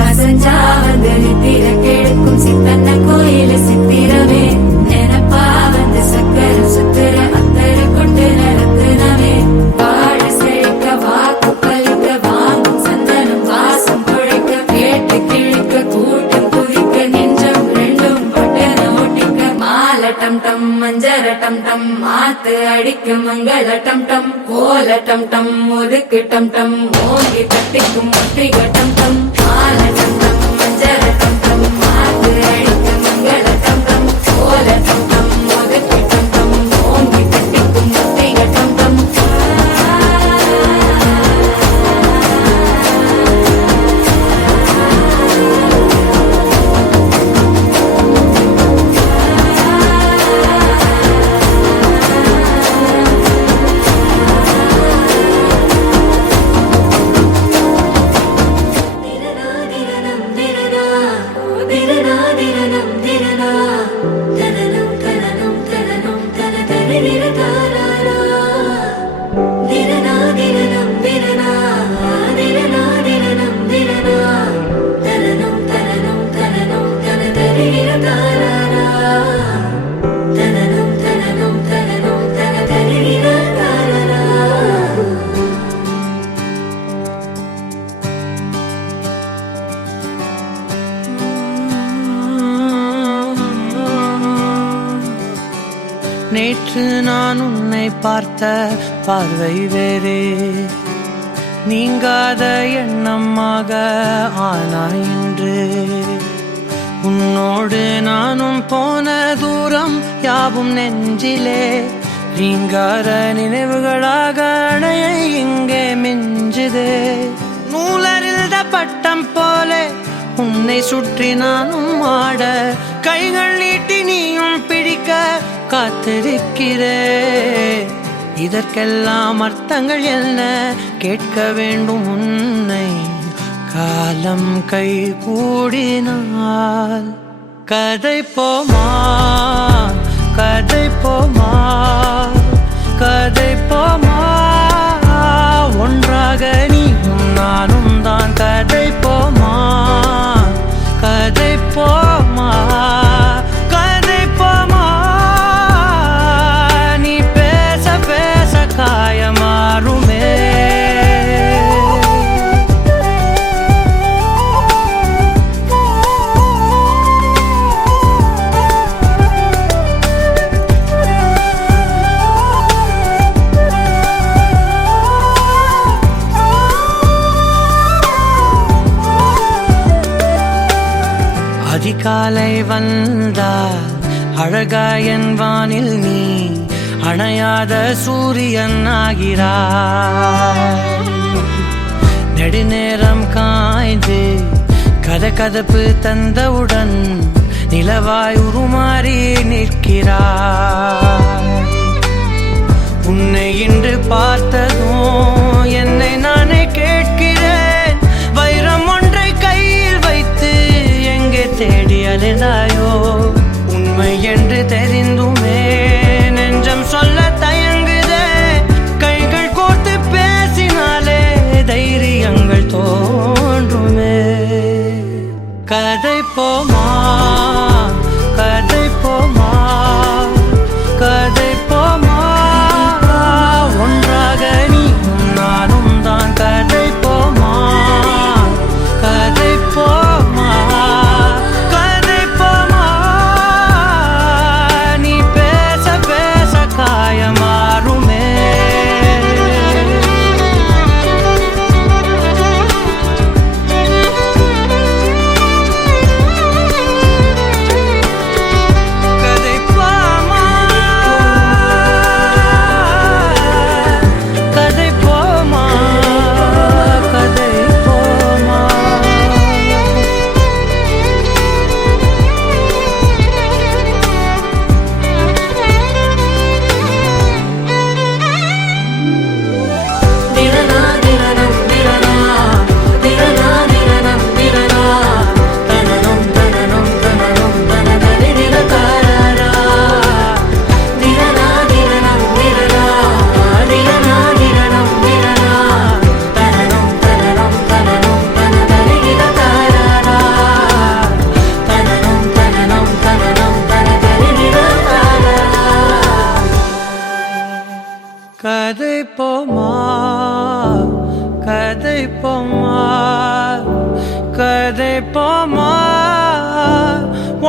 அசஞ்சா வந்து நித்திர கெடுக்கும் சித்தன்ன கோயில சித்திரமே நினப்பா வந்து சக்கர சுத்துற அத்தர கொண்டு நடத்துனவே வாழ செழிக்க வாக்கு பலிக்க வாங்கும் சந்தனம் வாசம் குழைக்க கேட்டு கிழிக்க கூட்டம் குதிக்க நெஞ்சம் ரெண்டும் பொட்டன ஒட்டிக்க மாலை டம் டம் மஞ்சர டம் டம் மாத்து அடிக்கும் மங்கள டம் டம் கோல டம் டம் ஒதுக்கு டம் டம் ஓங்கி தட்டிக்கும் முத்திக டம் டம் மாலை டம் டம் மஞ்சர டம் டம் மாத்து அடிக்கும் மங்கள டம் டம் கோல டம் டம் ஒதுக்கு டம் டம் ஓங்கி தட்டிக்கும் முத்திக டம் டம் திரனா திரனா நேற்று நான் உன்னை பார்த்த பார்வை வேறே, நீங்காத எண்ணமாக ஆனாய் இன்று. உன்னோடு நானும் போன தூரம் யாவும் நெஞ்சிலே, நீங்காத நினைவுகளாக அணைய இங்கே மிஞ்சுதே. நூலறிந்த பட்டம் போல உன்னை சுற்றி நானும் ஆட, கைகள் நீட்டி நீயும் பிடிக்க காத்திருக்கிறே. இதற்கெல்லாம் அர்த்தங்கள் என்ன கேட்க வேண்டும் உன்னை, காலம் கை கூடினால். கதை போமா கதை போமா கதை போமா, ஒன்றாக நீயும் நானும் தான். கதை போமா கதை போமா கதை போமா, நீ பேச பேச காயமாறுமே. அதிகாலை வந்தால் அழகாயன் வானில் நீ அணையாத சூரியன் ஆகிறாய். நெடுநேரம் காய்ந்து கதகதப்பு தந்தவுடன் நிலவாய் உருமாறி நிற்கிறாய். உன்னை இன்று பார்த்ததும் என்னை நானே கேட்கிறேன், வைரம் ஒன்றை கையில் வைத்து எங்கே தேடி அலைந்தாயோ. உண்மை என்று தெரிந்துமே நெஞ்சம் சொல்ல தயங்குதே, கைகள் கோர்த்து பேசினாலே தைரியங்கள் தோன்றுமே. கதை போமா கதை போமா கதை போமா, ஒன்றாக நீயும் நானும் தான். கதை போமா கதை போமா கதை போமா, நீ பேச பேச காயமாறுமே. கதை போமா கதை போமா கதை போமா. திரனா திரனம் திரனா திரனா திரனம் திரனா, தனனம் தனனம் தனனம் தனதரி திரகாரா. திரனா திரனம் திரனா திரனா திரனம் திரனா, தனனம் தனனம் தனனம் தனதரி திரகாரா. தனனம் தனனம் தனனம் தனதரி திரகாரா. கதை போமா கதை போமா கதை போமா,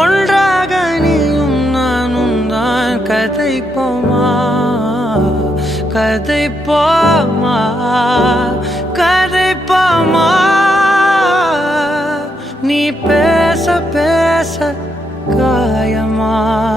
ஒன்றாக நீயும் நானும் தான். கதை போமா கதை போமா கதை போமா, நீ பேச பேச காயமாறுமே.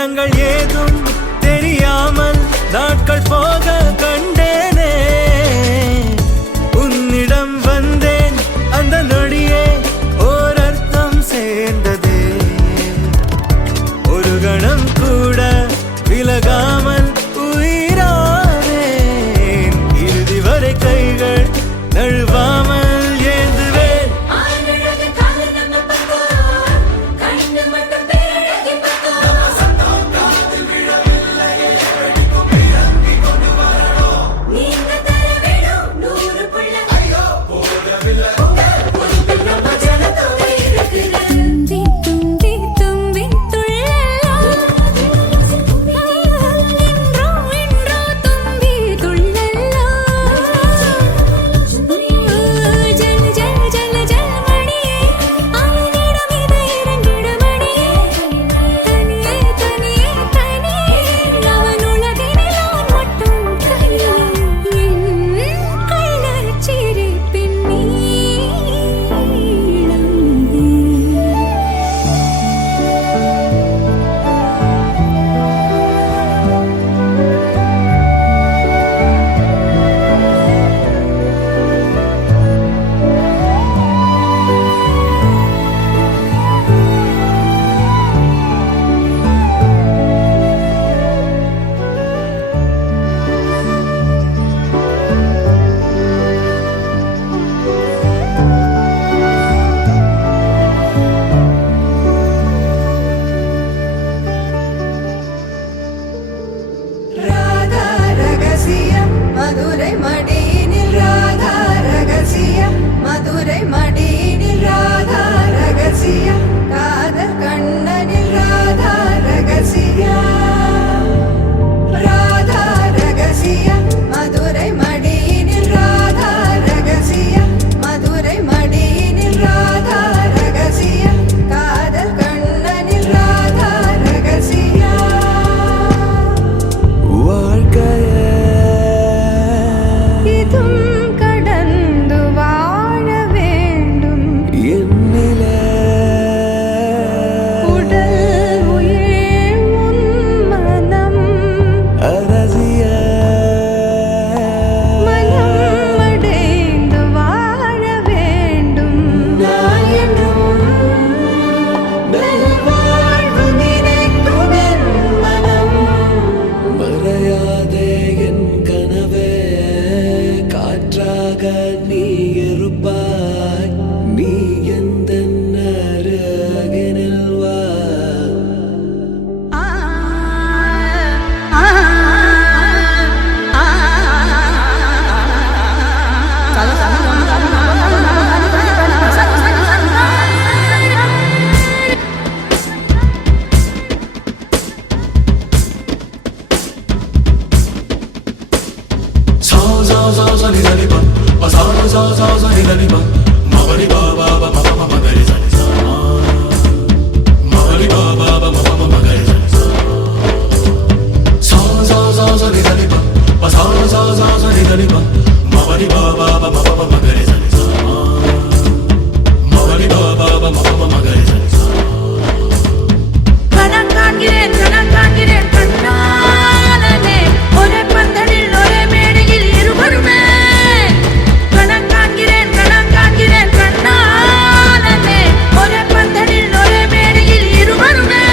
கணங்கள் ஏதும் தெரியாமல் நாட்கள் போக கண்டேனே உன்னிடம் வந்தேன் அந்த நொடியே ஓர் அர்த்தம் சேர்ந்ததே ஒரு கணம் கூட விலகாமல் உயிரானேன் இறுதி வரை கைகள் நழுவாமல் ஏந்துவேன் தும்பி தும்பி தும்பி துள்ளலாம் இன்றோ இன்றோ தும்பி துள்ளலாம் ஜல் ஜல் ஜல் ஜல் மணியே அவனிடம் இதை இறங்கிட மணியே தனியே தனியே தனியே அவன் உலகினில் நான் மட்டும் தனியே என் கள்ளச்சிரிப்பின் நீளம் ராதா ரகசியம் மதுரை மடியினில் ராதா ரகசியம் மதுரை மடியினில் ராதா ரகசியம் காதல் கண்ணனில் ராதா ரகசியம் ராதா ரகசியம் மதுரை மடியினில் ராதா ரகசியம் மதுரை மடியினில் ராதா ரகசியம் காதல் கண்ணனில் ராதா ரகசியம் இதும் கடந்து வாழ வேண்டும் உடல் உயிர் உன் மனம் மனம் அடைந்து வாழ வேண்டும் நான் என்றும் நல்வாழ்வு நினைக்கும் என் மனம் மறையாதே என் கனவே காற்றாக நீ இருப்பாய் நீ எந்த அருகினில் வா கணம் காண்கிறேன் கண்ணாலனே ஒரே பந்தலில் ஒரே மேடையில் இருவருமே கணம் காண்கிறேன் கண்ணாலனே ஒரே பந்தலில் ஒரே மேடையில் இருவருமே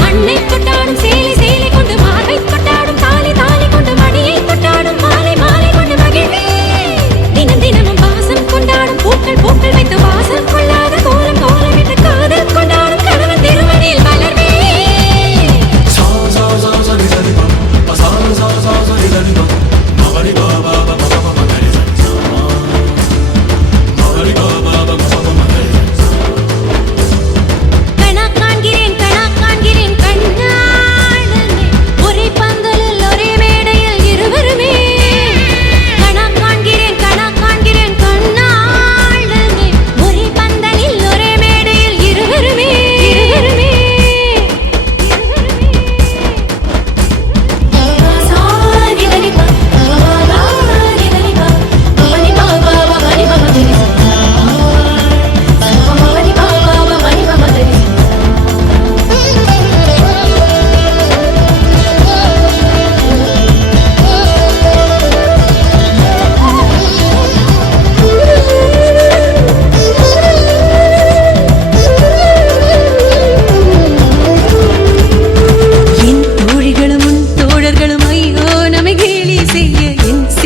மண்ணை கொட்டாடும் சேலை சேலை கொண்டு மார்பை கொட்டாடும் தாலி தாலி கொண்டு மணியை கொட்டாடும் மாலை மாலை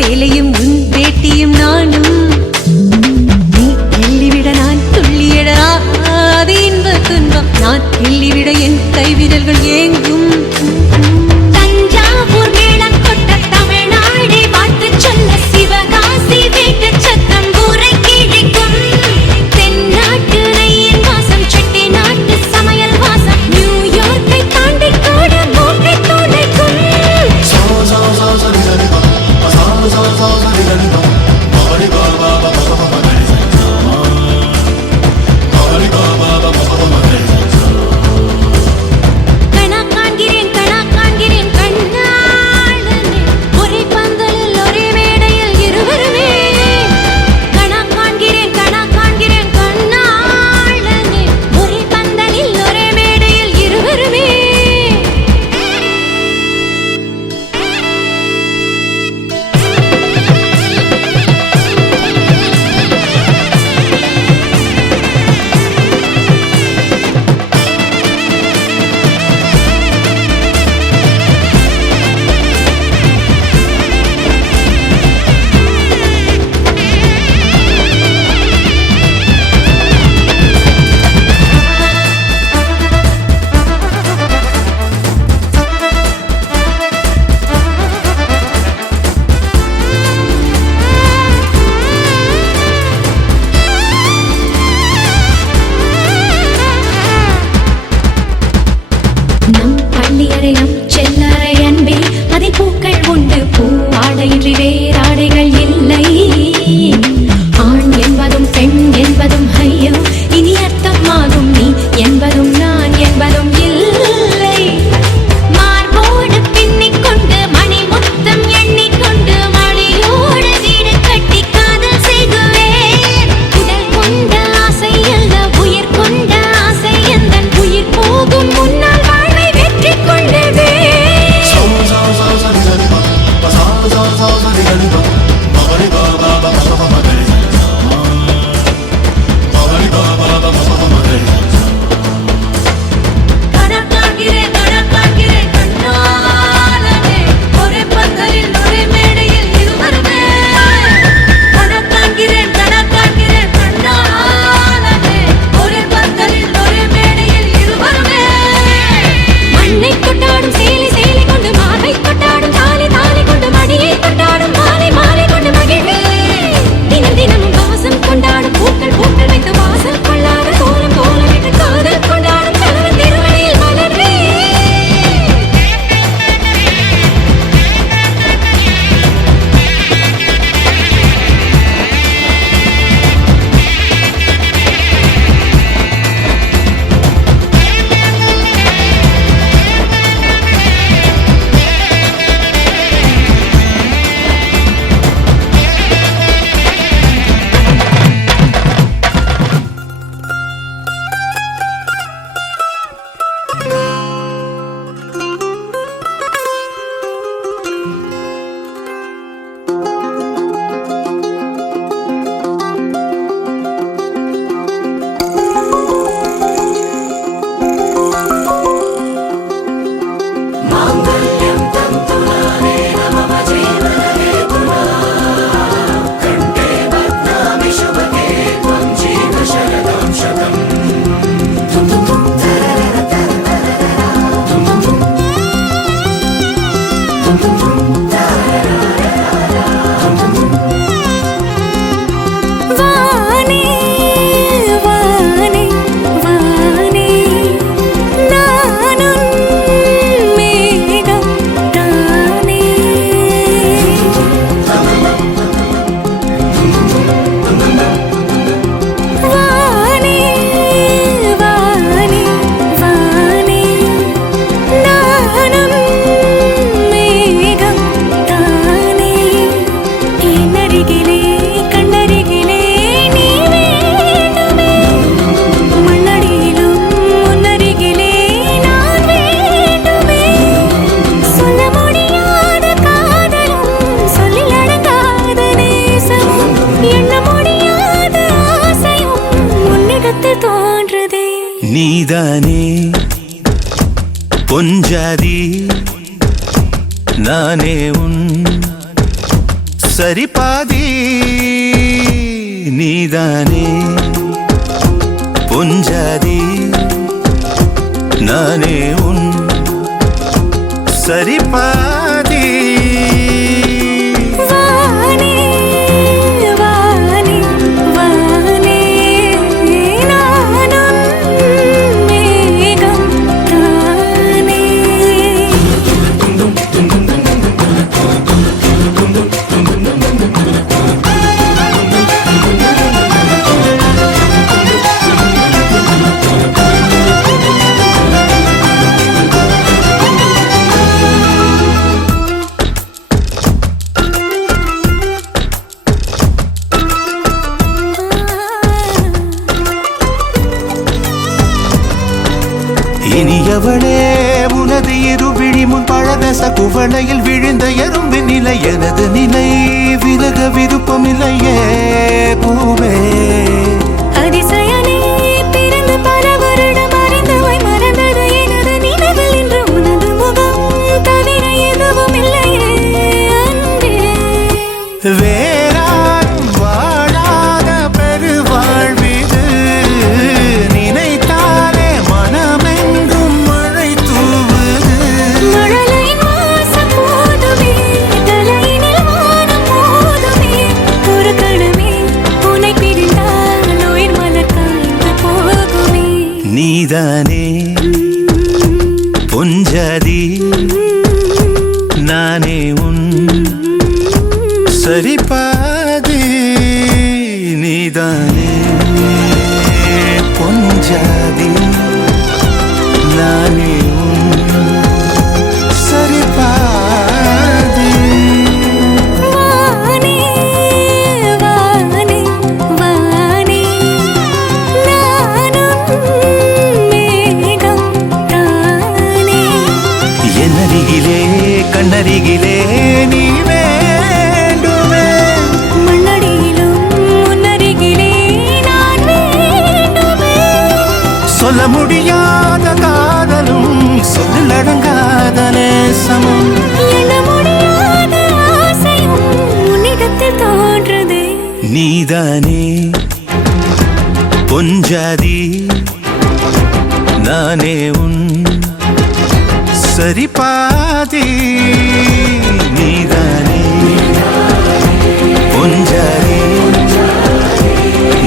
சேலையும் உன் வேட்டியும் நானும் நீ எள்ளிவிட நான் துள்ளியடா அது இன்ப துன்பம் நான் எள்ளிவிட என் கைவிரல்கள் ஏங்கும் தஞ்சாவூர் மேளம் கொட்ட தமிழ்நாடே வாழ்த்து சொல்ல சிவகாசி வீட்டு சத்தம் ஊரை கிழிக்கும் தென்னாட்டு நெய்யின் வாசம் செட்டி நாட்டு சமையல் வாசம் நியூயார்க்கை தாண்டி கூட மூக்கை துடைக்கும் கணா காண்கிறேன் கண்ணாளனே ஒரே பந்தலில் ஒரே மேடையில் இருவருமே கணா காண்கிறேன் கண்ணாளனே ஒரே பந்தலில் ஒரே மேடையில் இருவருமே நம் பள்ளியறை நம் செல்லறை அன்பே அதில் பூக்கள் உண்டு பூ ஆடையின்றி வேறாடைகள் இல்லை ஆண் என்பதும் பெண் என்பதும் ஐயோ இனி அர்த்தமாகும் நீ என்பதும் நான் என்பதும் இல்லை மார்போடு பின்னிக் கொண்டு மணி முத்தம் எண்ணிக்கொண்டு மணியோடு வீடு கட்டி காதல் செய்குவேன் உடல் கொண்ட ஆசை அல்ல உயிர் கொண்ட ஆசை எந்தன் உயிர் போகும் முன்னால் வாழ்வை வெற்றி கொண்டதே கணக்காகிறேன் கண்ணாளனே ஒரே பந்தலில் ஒரே மேடையில் இருவருமே கணக்காகிறேன் கண்ணாளனே ஒரே பந்தலில் ஒரே மேடையில் இருவருமே மண்ணை கொண்டாடும் சேலை கொண்டு மார்பை கொண்டாடும் தாலி கொண்டு மடியை கொண்டாடும் மாலை கொண்டு மகிழ்வே தினமும் வாசம் கொண்டாடும் பூக்கள் வைத்து வாசல் கொள்ளாத கோலமிட்டு காதல் கொண்டாடும் கணவன் திருவடியில் மலர்வே வானே வானே வானே நானும் மேகம் தானே வானே வானே வானே நானும் மேகம் தானே என்னருகிலே கண்ணருகிலே நீ வேண்டுமே மண்ணடியிலும் முன்னருகிலே நான் வேண்டுமே சொல்ல முடியாத காதலும் சொல்லில் அடங்காத நேசமும் எண்ண முடியாத ஆசையும் உன்னிடத்தில் தோன்றுதே நீதானே பொஞ்சாதி நானே உன் சரி பாதி நீதானே பொஞ்சாதி நானே உன் சரி பாதி வானே வானே வானே நானும் மேகம் தானே இனியவளே உனது இருவிழி முன் பழதச குவளையில் விழுந்த எறும்பின் நிலை எனது நிலை விலக விருப்பமில்லையே பூவே அதிசயனே பிறந்து பல வருடம் அறிந்தவாய் மறந்தது எனது நினைவில் இன்று உனது முகம் தவிர எதுவும் இல்லையே அன்பே வேறாரும் வாழாத பெருவாழ்விது நினைத்தாலே மனமென்றும் மழை தூவுது மழலையின் வாசம் போதுமே தலையினில் வானம் போதுமே ஒரு கணமே உன்னை பிரிந்தால் உயிர் மலர் காய்ந்து போகுமே நீதானே பொஞ்சாதி நானே உன் சரி பாதி நீதானே பொஞ்சாதி நானே உன் சரி பாதி வானே வானே வானே நானும் மேகம் தானே என்னருகிலே கண்ணருகிலே நீ வேண்டுமே மண்ணடியிலும் முன்னருகிலே நான் வேண்டுமே சொல்ல முடியாத காதலும் சொல்லில் அடங்காத நேசமும் எண்ண முடியாத ஆசையும் உன்னிடத்தில் தோன்றுதே நீதானே பொஞ்சாதி நானே உன் சரி பாதி நீதானே பொஞ்சாதி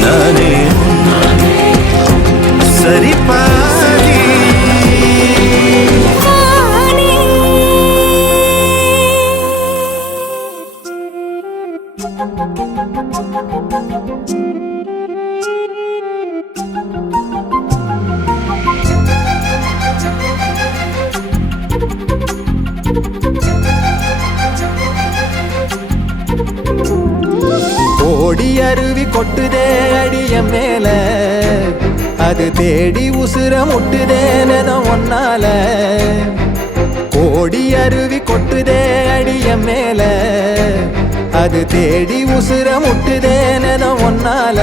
நானே உன் சரி பாதி வானே ஓடி அருவி கொட்டுதே அடிய மேல அது தேடி உசுர முட்டுதேன ஒன்னால ஓடி அருவி கொட்டுதே அடிய மேல அது தேடி உசுர முட்டுதேன ஒன்னால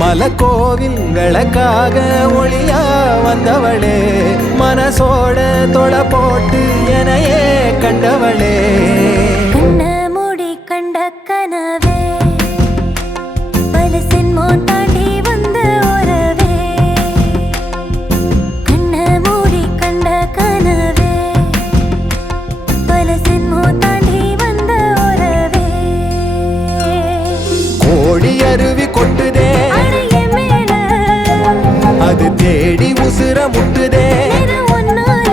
மலக்கோவில் விளக்காக ஒளியா வந்தவளே மனசோட தொட போட்டு எனையே கண்டவளே கண்ண மூடி கண்ட கனவே பல சென்மோ தாண்டி வந்த உறவே கண்ண மூடி கண்ட கனவே பல சென்மோ தாண்டி வந்த உறவே கோடி அருவி கொட்டுதே அடைய மேல அது தேடி உசுர முட்டுதே இது ஒன்னால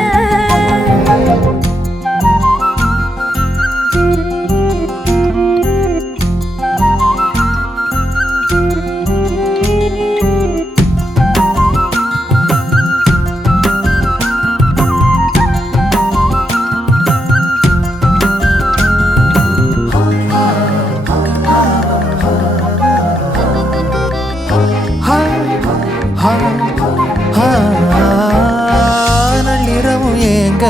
நள்ளிரவும் ஏங்க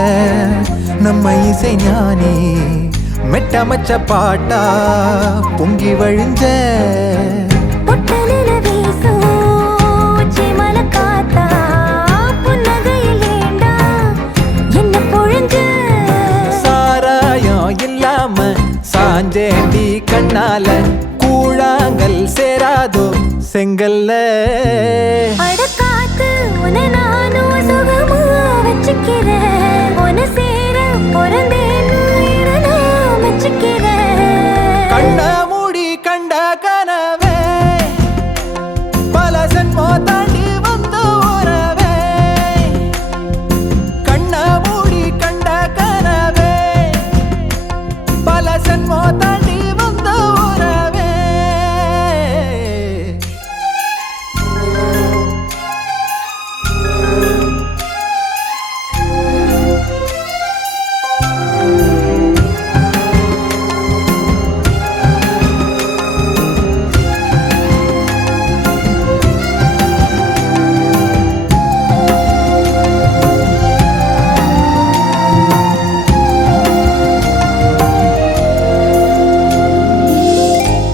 நம்ம இசை ஞானி மெட்டமச்ச பாட்டா பொங்கி வழிஞ்ச பொட்டலில வீசும் சிமல காத்தா புன்னகையில் ஏண்டா என்ன பொழிஞ்ச சாராயம் இல்லாம சாஞ்ச வரைஞ்சேண்டி கண்ணால கூழாங்கல் சேராதோ செங்கல்ல அடக்காத்து உன நானும் சுகமா வச்சுக்கிறேன் உன சேர பிறந்தேன்னு நான் வச்சுக்கிறேன் கண்ண மூடி கண்ட கனவே பல சென்மோ தாண்டி வந்த உறவே கண்ண மூடி கண்ட கனவே பல சென்மோ தாண்டி வந்த உறவே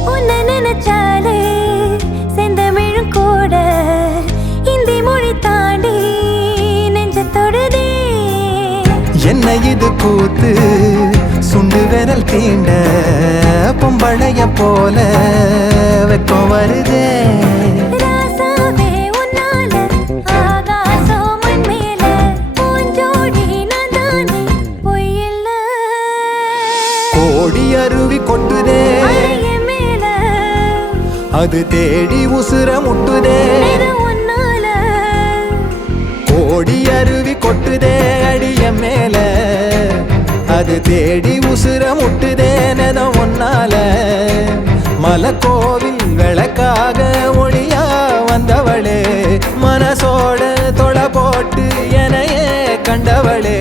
உன்னை நினைச்சாலே செந்தமிழும் கூட இந்தி மொழி தாண்டி நெஞ்ச தொடுதே என்ன இது கூத்து சுண்டு விரல் தீண்ட பொம்பளைய போல வெக்கம் வருதே ராசாவே உன்னால ஆகாசம் மண் மேல பூஞ்சோடி நான் தானே பொய்யில்ல கோடி அருவி கொட்டுதே அறைய மேல அது தேடி உசுர முட்டுதே இது உன்னால கோடி அருவி கொட்டுதே அடிய மேல அது தேடி உசுர முட்டுதே நெதம் ஒன்னால மலக்கோவில் விளக்காக ஒளியா வந்தவளே மனசோட தொலை போட்டு எனையே கண்டவளே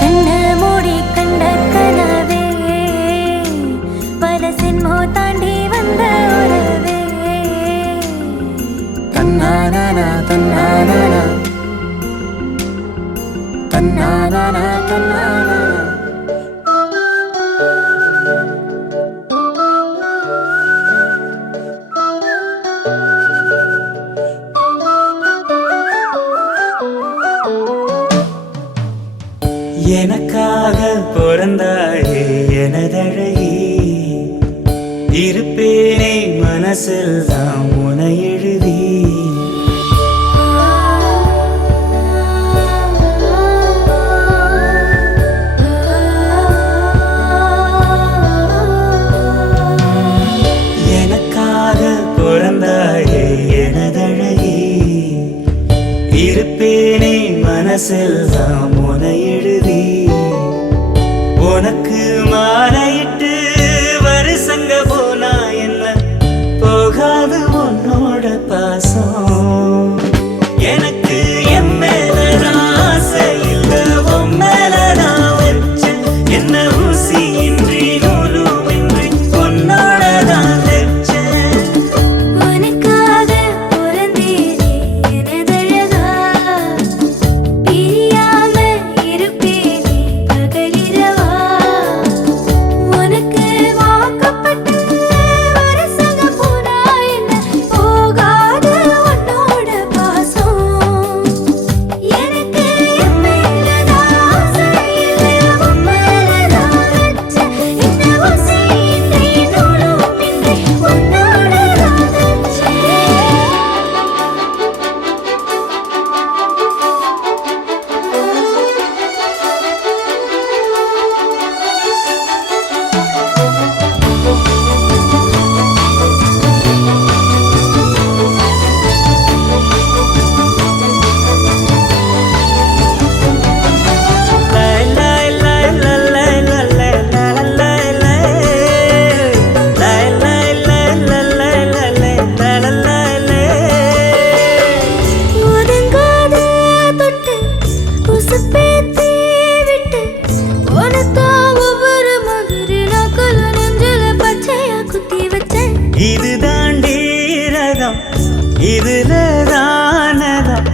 கண்ண மூடி கண்ட கனவே பல சின்மோ தாண்டி வந்த உறவே தன்னானா தன்னானா தன்னானா தன்னானா எனக்காக பிறந்தாயே எனதழகி இருப்பேனே மனசில் தான் உனை எழுதி எனக்காக பிறந்தாயே எனதழகி இருப்பேனே மனசில் தான் உனை எழுதி உனக்கு மாலையிட்டு வருஷங்க போனா என்ன போகாது உன்னோட பாசம் எனக்கு என் மேல ஆசை இல்ல உன் மேல நான் வச்சேன் என்ன ஊசி இன்றி நூலும் இன்றி உன்னோட தான் வச்சேன் உனக்காக பிறந்தேனே எனதழகா பிரியாம இருப்பேனே பகலிரவா உனக்கு வாக்கப்பட்ட வருஷங்க போனா என்ன போகாது உன்னோட பாசம் எனக்கு என் மேல ஆசை இல்லை உன் மேல நான் வச்சேன் என்ன ஊசி இன்றி நூலும் இன்றி உன்னோட தான் வச்சேன் ஒதுங்காத தொட்டு உசுப்பேத்தி விட்டு உனத்தான் ஒவ்வொரு மதுரிலாக்கள் நெஞ்சில பச்சையா குத்தி வச்சேன் இது தாண்டி ரகம் இதுல தானதம்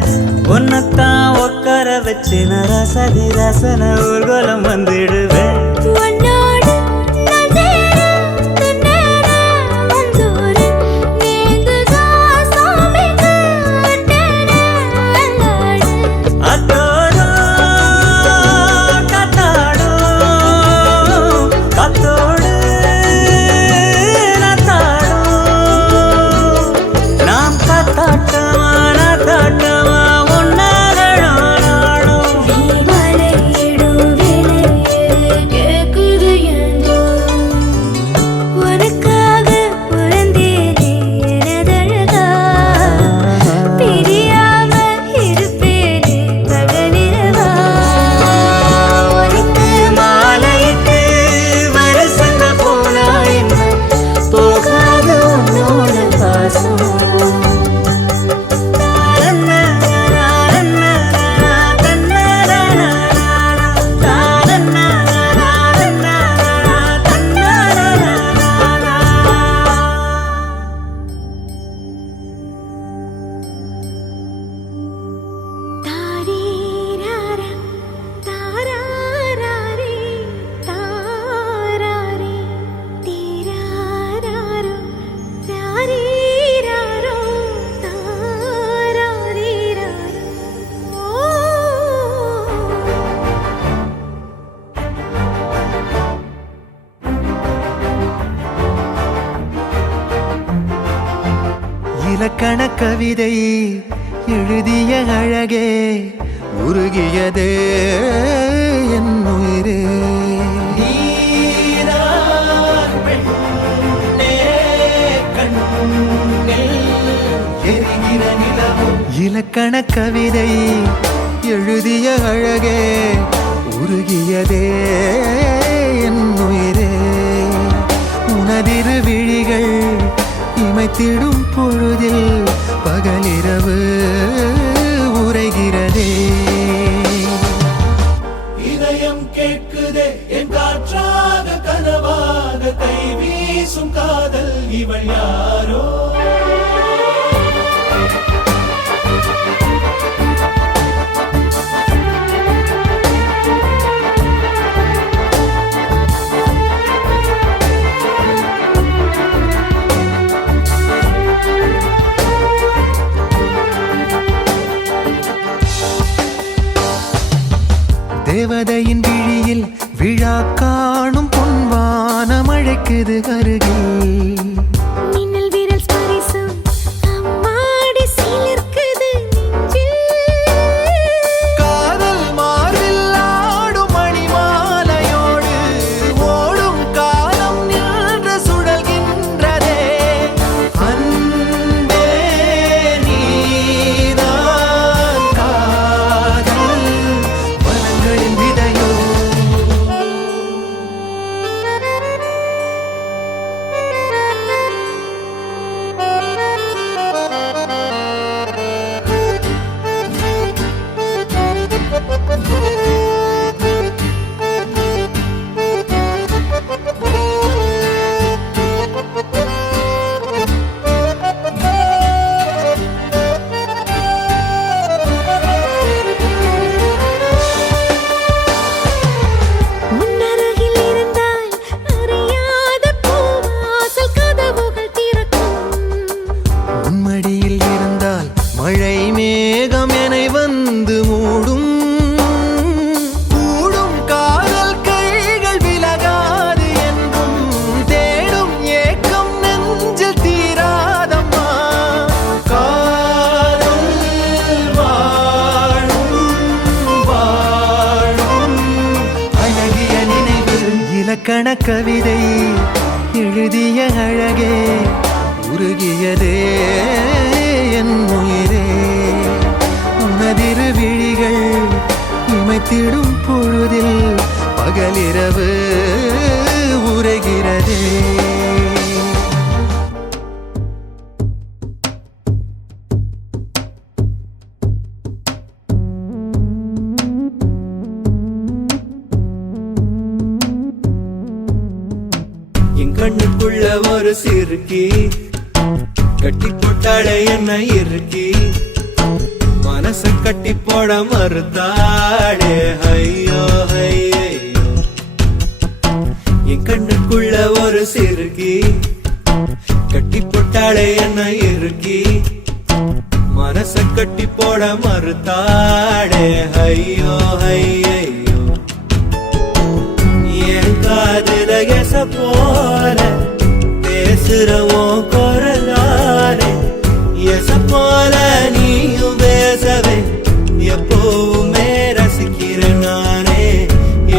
உன்னத்தான் உட்கார வச்சு நரசதி ரசன ஊர்வலம் வந்துடுவேன் உன்னோடு நான் சேர தன்னேன வந்தோரு நீங்குதான் சாமிக்கு அட்டேன அல்லாடு அத்தோடும் காத்தாடும் காத்தோடு இலக்கண கவிதை எழுதிய அழகே உருகியதே என் உயிரே நீதான் பெண்ணே கண்ணில் எரிகிற நிலவும் இலக்கண கவிதை எழுதிய அழகே உருகியதே என் உயிரே உனதிரு விழிகள் இமைத்திடும் பொழுதில் பகலிரவு உரைகிறதே இதயம் கேட்குதே என் காற்றாக கனவாக கை வீசும் காதல் இவள் யாரோ தேவதையின் விழியில் விழா காணும் பொன்வானம் அழைக்குது அருகில் மின்னல் விரல் ஸ்பரிசம் அம்மாடி சிலிர்க்குது காதல் மார்பில் ஆடும் மணிமாலையோடு ஓடும் காலம் நின்று சுழல்கின்றதே அன்பே நீதான் காதல் வனங்களின் விதையோ முன்னருகில் இருந்தால் அறியாத பூவாசல் கதவுகள் திறக்கும் உன்மடியில் இருந்தால் மழை மேகம் என வந்து மூடும் கூடும் காதல் கைகள் விலகாது என்றும் தேடும் ஏக்கம் நெஞ்சில் தீராதம்மா காதல் வாழும் வாழும் அழகிய நினைவு இலக்கண கவிதை எழுதிய அழகே உருகியதே என் உயிரே உனதிரு விழிகள் இமைத்திடும் பொழுதில் பகலிரவு உரைகிறதே என் கண்ணுக்குள்ள ஒரு சிறுக்கி கட்டி போட்டாளே என்ன இருக்கி மனச கட்டி போட மறுத்தாளே ஐயோ ஐயோ என் கண்ணுக்குள்ள ஒரு சிறுக்கி கட்டி போட்டாளே என்ன இருக்கி மனச கட்டி போட மறுத்தாளே ஐயோ ஐயோ என் காதுல எச போல பேசுறவோம் குரலாரே எச போல நீயும் பேசவே எப்பவுமே ரசிக்கிறேன் நானே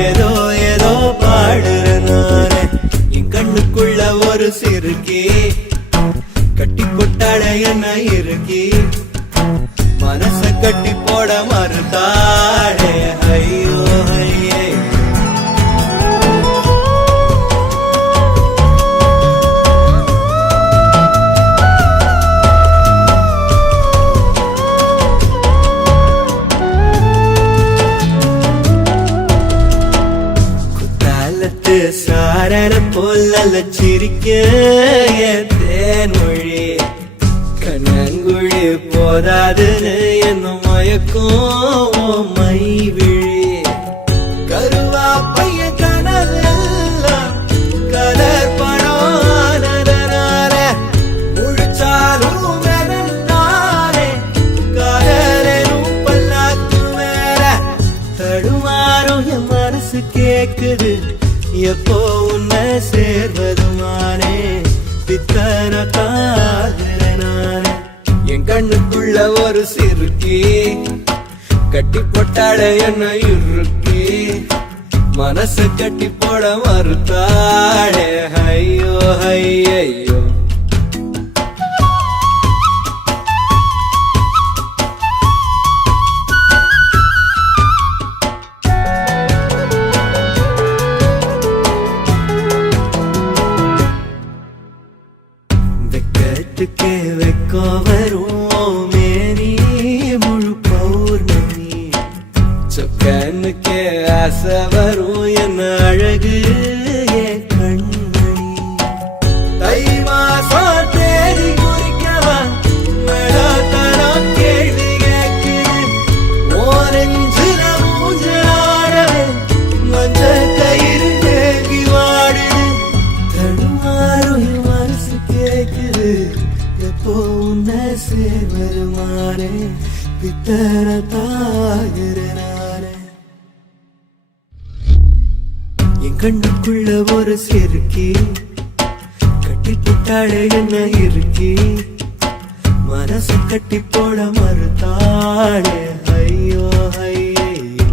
ஏதோ ஏதோ பாடுறேன் நானே என் கண்ணுக்குள்ள ஒரு சிறுக்கி கட்டி கொட்டாட என்ன இருக்கி மனச கட்டி போட மறுத்தாடே ஐயோ ஐயே சாரன போல சிரிக்க தேன்மொழி கண்ணங்குழி போதாதுன்னு என்ன மயக்கும் மை விழி கருவா பைய கனவெல்லாம் கலர் படானதனால முழிச்சாலும் நானே காதலும் பல்லாக்கு மேல தடுமாறும் என் மனசு கேக்குது எப்போ உன்னை சேர்வதுமானே பித்தன காதல நானே கட்டி போட்டாளே என்ன இறுக்கி மனசு கட்டி போட மறுத்தாளே ஐயோ ஐயோ வெக்கத்துக்கே வெக்கோ வரும் மேனி முழு பௌர்ணமி சொக்கனுக்கே ஆசை வரும் என்ன அழகு என் கண்மணி தை மாசம் தேடி குறிக்கவா தரம் கேள்வி கேட்குது ஓரஞ்சுல மூஞ்சாடவே மஞ்ச கயிறு தேங்கி வாடுது தடுமாறும் என் மனசு கேக்குது எப்போ உன்னை சேர்வருமானே பித்தர தாகிறனானே என் கண்ணுக்குள்ள ஒரு செருக்கி கட்டி போட்டாளே என்ன இருக்கி மனசு கட்டி போட மறுத்தாளே ஐயோ ஐயோ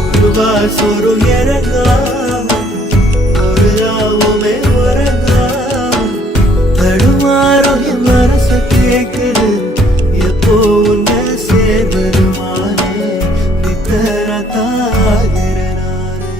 ஒரு வாசொரு இறங்காம ஒரு ராவுமே உறங்காம தடுமாறும் என் மனசு கேக்குது எப்போ உன்னை சேர்வருமானே பித்தர தாகிறனானே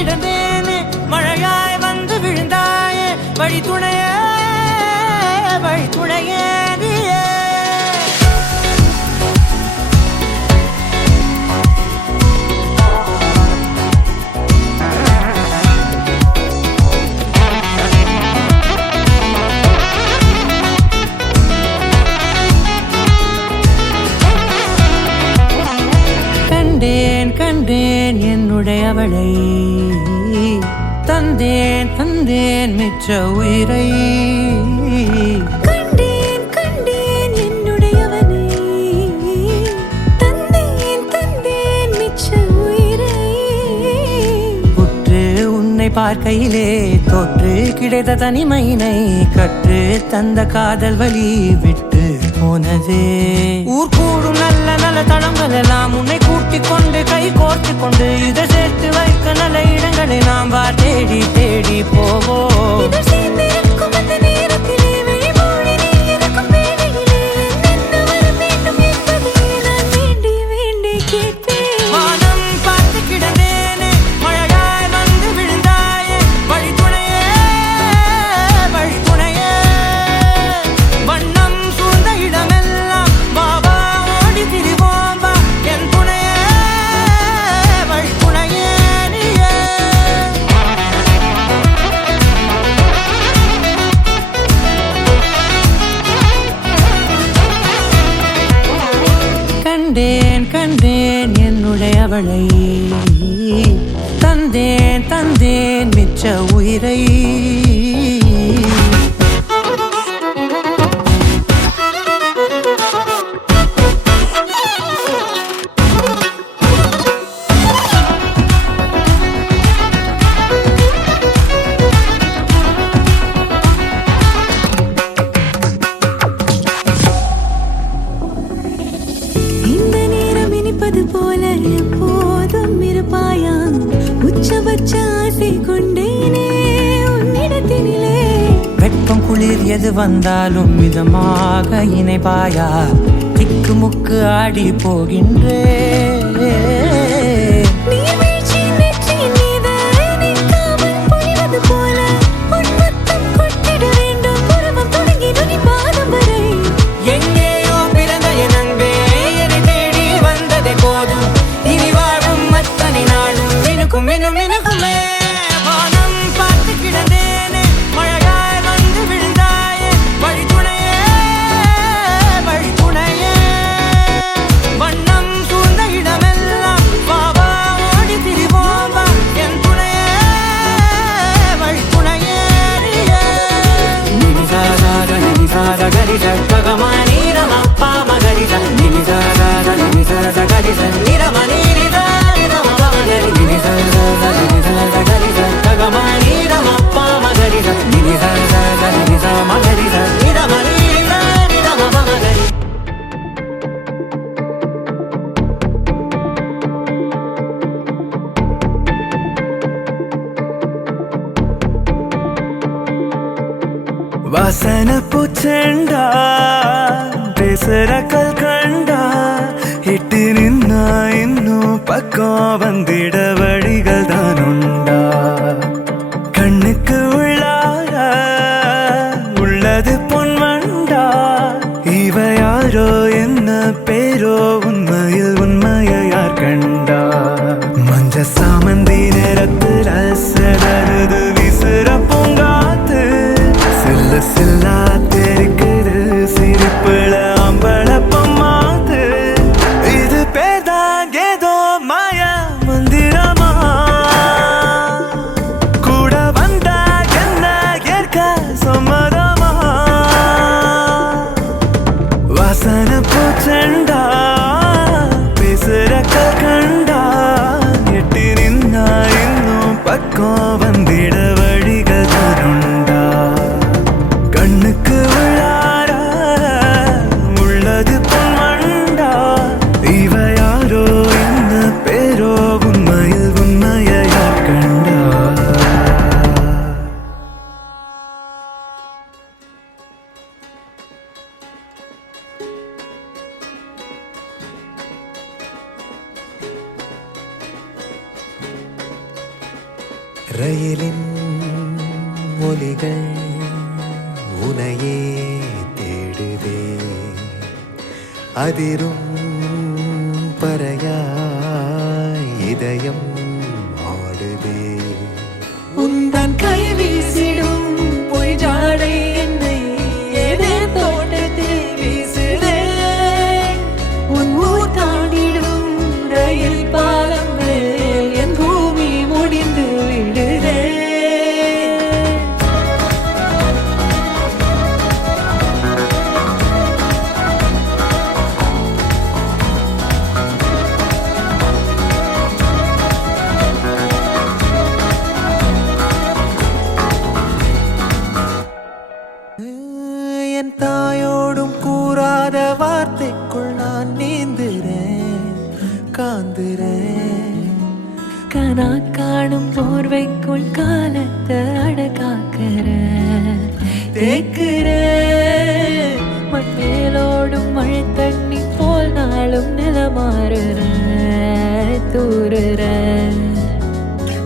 கிடந்தேனே மழையாய் வந்து விழுந்தாயே வழி துணையே நீயே கண்டேன் என்னுடையவளை தந்தேன் மிச்ச உயிரை கண்டேன் என்னுடையவனை தந்தேன் மிச்ச உயிரை உற்று உன்னை பார்க்கையிலே தோற்று கிடைத்த தனிமையினை கற்று தந்த காதல் வழி விட்டு போனதே ஊர் கூடும் நல்ல நல்ல தளங்கள் எல்லாம் உன்னை கூட்டிக் கொண்டு கை கோர்த்து கொண்டு இதை சேர்த்து வைக்க நல்ல இடங்களை நாம் தேடி தேடி போவோம் கண்டேன் என்னுடையவளை தந்தேன் மிச்ச உயிரை போல எப்போதும் இருப்பாயா உச்சபட்ச ஆசை கொண்டேனே உன்னிடத்தினிலே வெப்பம் குளிர் எது வந்தாலும் மிதமாக இணைப்பாயா திக்கு முக்கு ஆடி போகின்றே வாசன பூச்செண்டா பேசுற கல்கண்டா இட்டு நின்னா இன்னும் பக்கம் வந்திட வழிகள் தான் உண்டா கண்ணுக்கு உள்ளார உள்ளது பொன்வண்டா இவ யாரோ என்ன பேரோ உண்மையில் உண்மையை யார் கண்டா மஞ்ச சாமந்தி நேரத்துல சடருது விசுற பூங்காத்து சில்லா தெரிக்குது சிரிப்புல அம்பள பொம்மாது இது பேர்தான் ஏதோ மாய மந்திரமா கூட வந்தா என்ன ஏற்க சம்மதமா வாசன பூச்செண்டா பேசுற கண்டா எட்டி நின்னா இன்னும் பக்கம் வந்திட வழிகள் தருண்டா கண்ணுக்கு உள்ளார உள்ளது பொன்வண்டா இவ யாரோ என்ன பேரோ உண்மையில் உண்மையை யார் கண்டா ரயிலின் ஒலிகள் உனையே தேடுதே அதிரும் பறையாய் இதயம் ஆடுதே உந்தன் கை வீசிடும் பொய் ஜாடை என்னை ஏதே தோட்டத்தில் வீசுதே உன் ஊர் தாண்டிடும் ரயில் பாலம் மேல் என் பூமி முடிந்து விடுதே என் தாயோடும் கூறாத வார்த்தைக்குள் நான் நீந்துறேன் காந்துறேன் கனா காணும் போர்வைக்குள் காலத்தை அடக்காக்கிற தேக்குற மண்மேலோடும் மழை தண்ணி போல் நாளும் நிலமாறுற தூறுற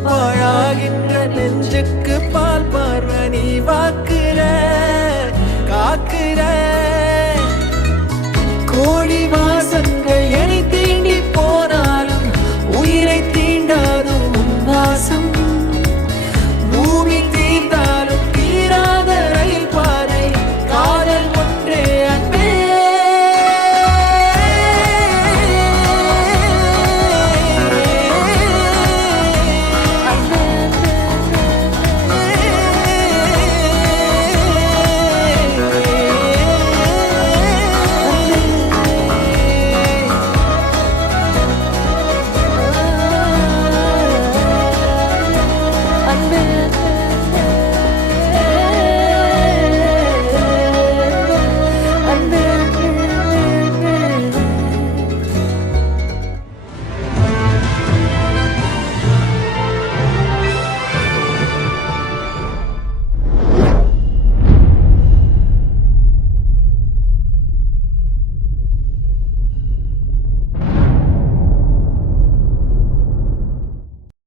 பாழாகின்ற நெஞ்சுக்கு பால் பார்வ நீ வாக்கு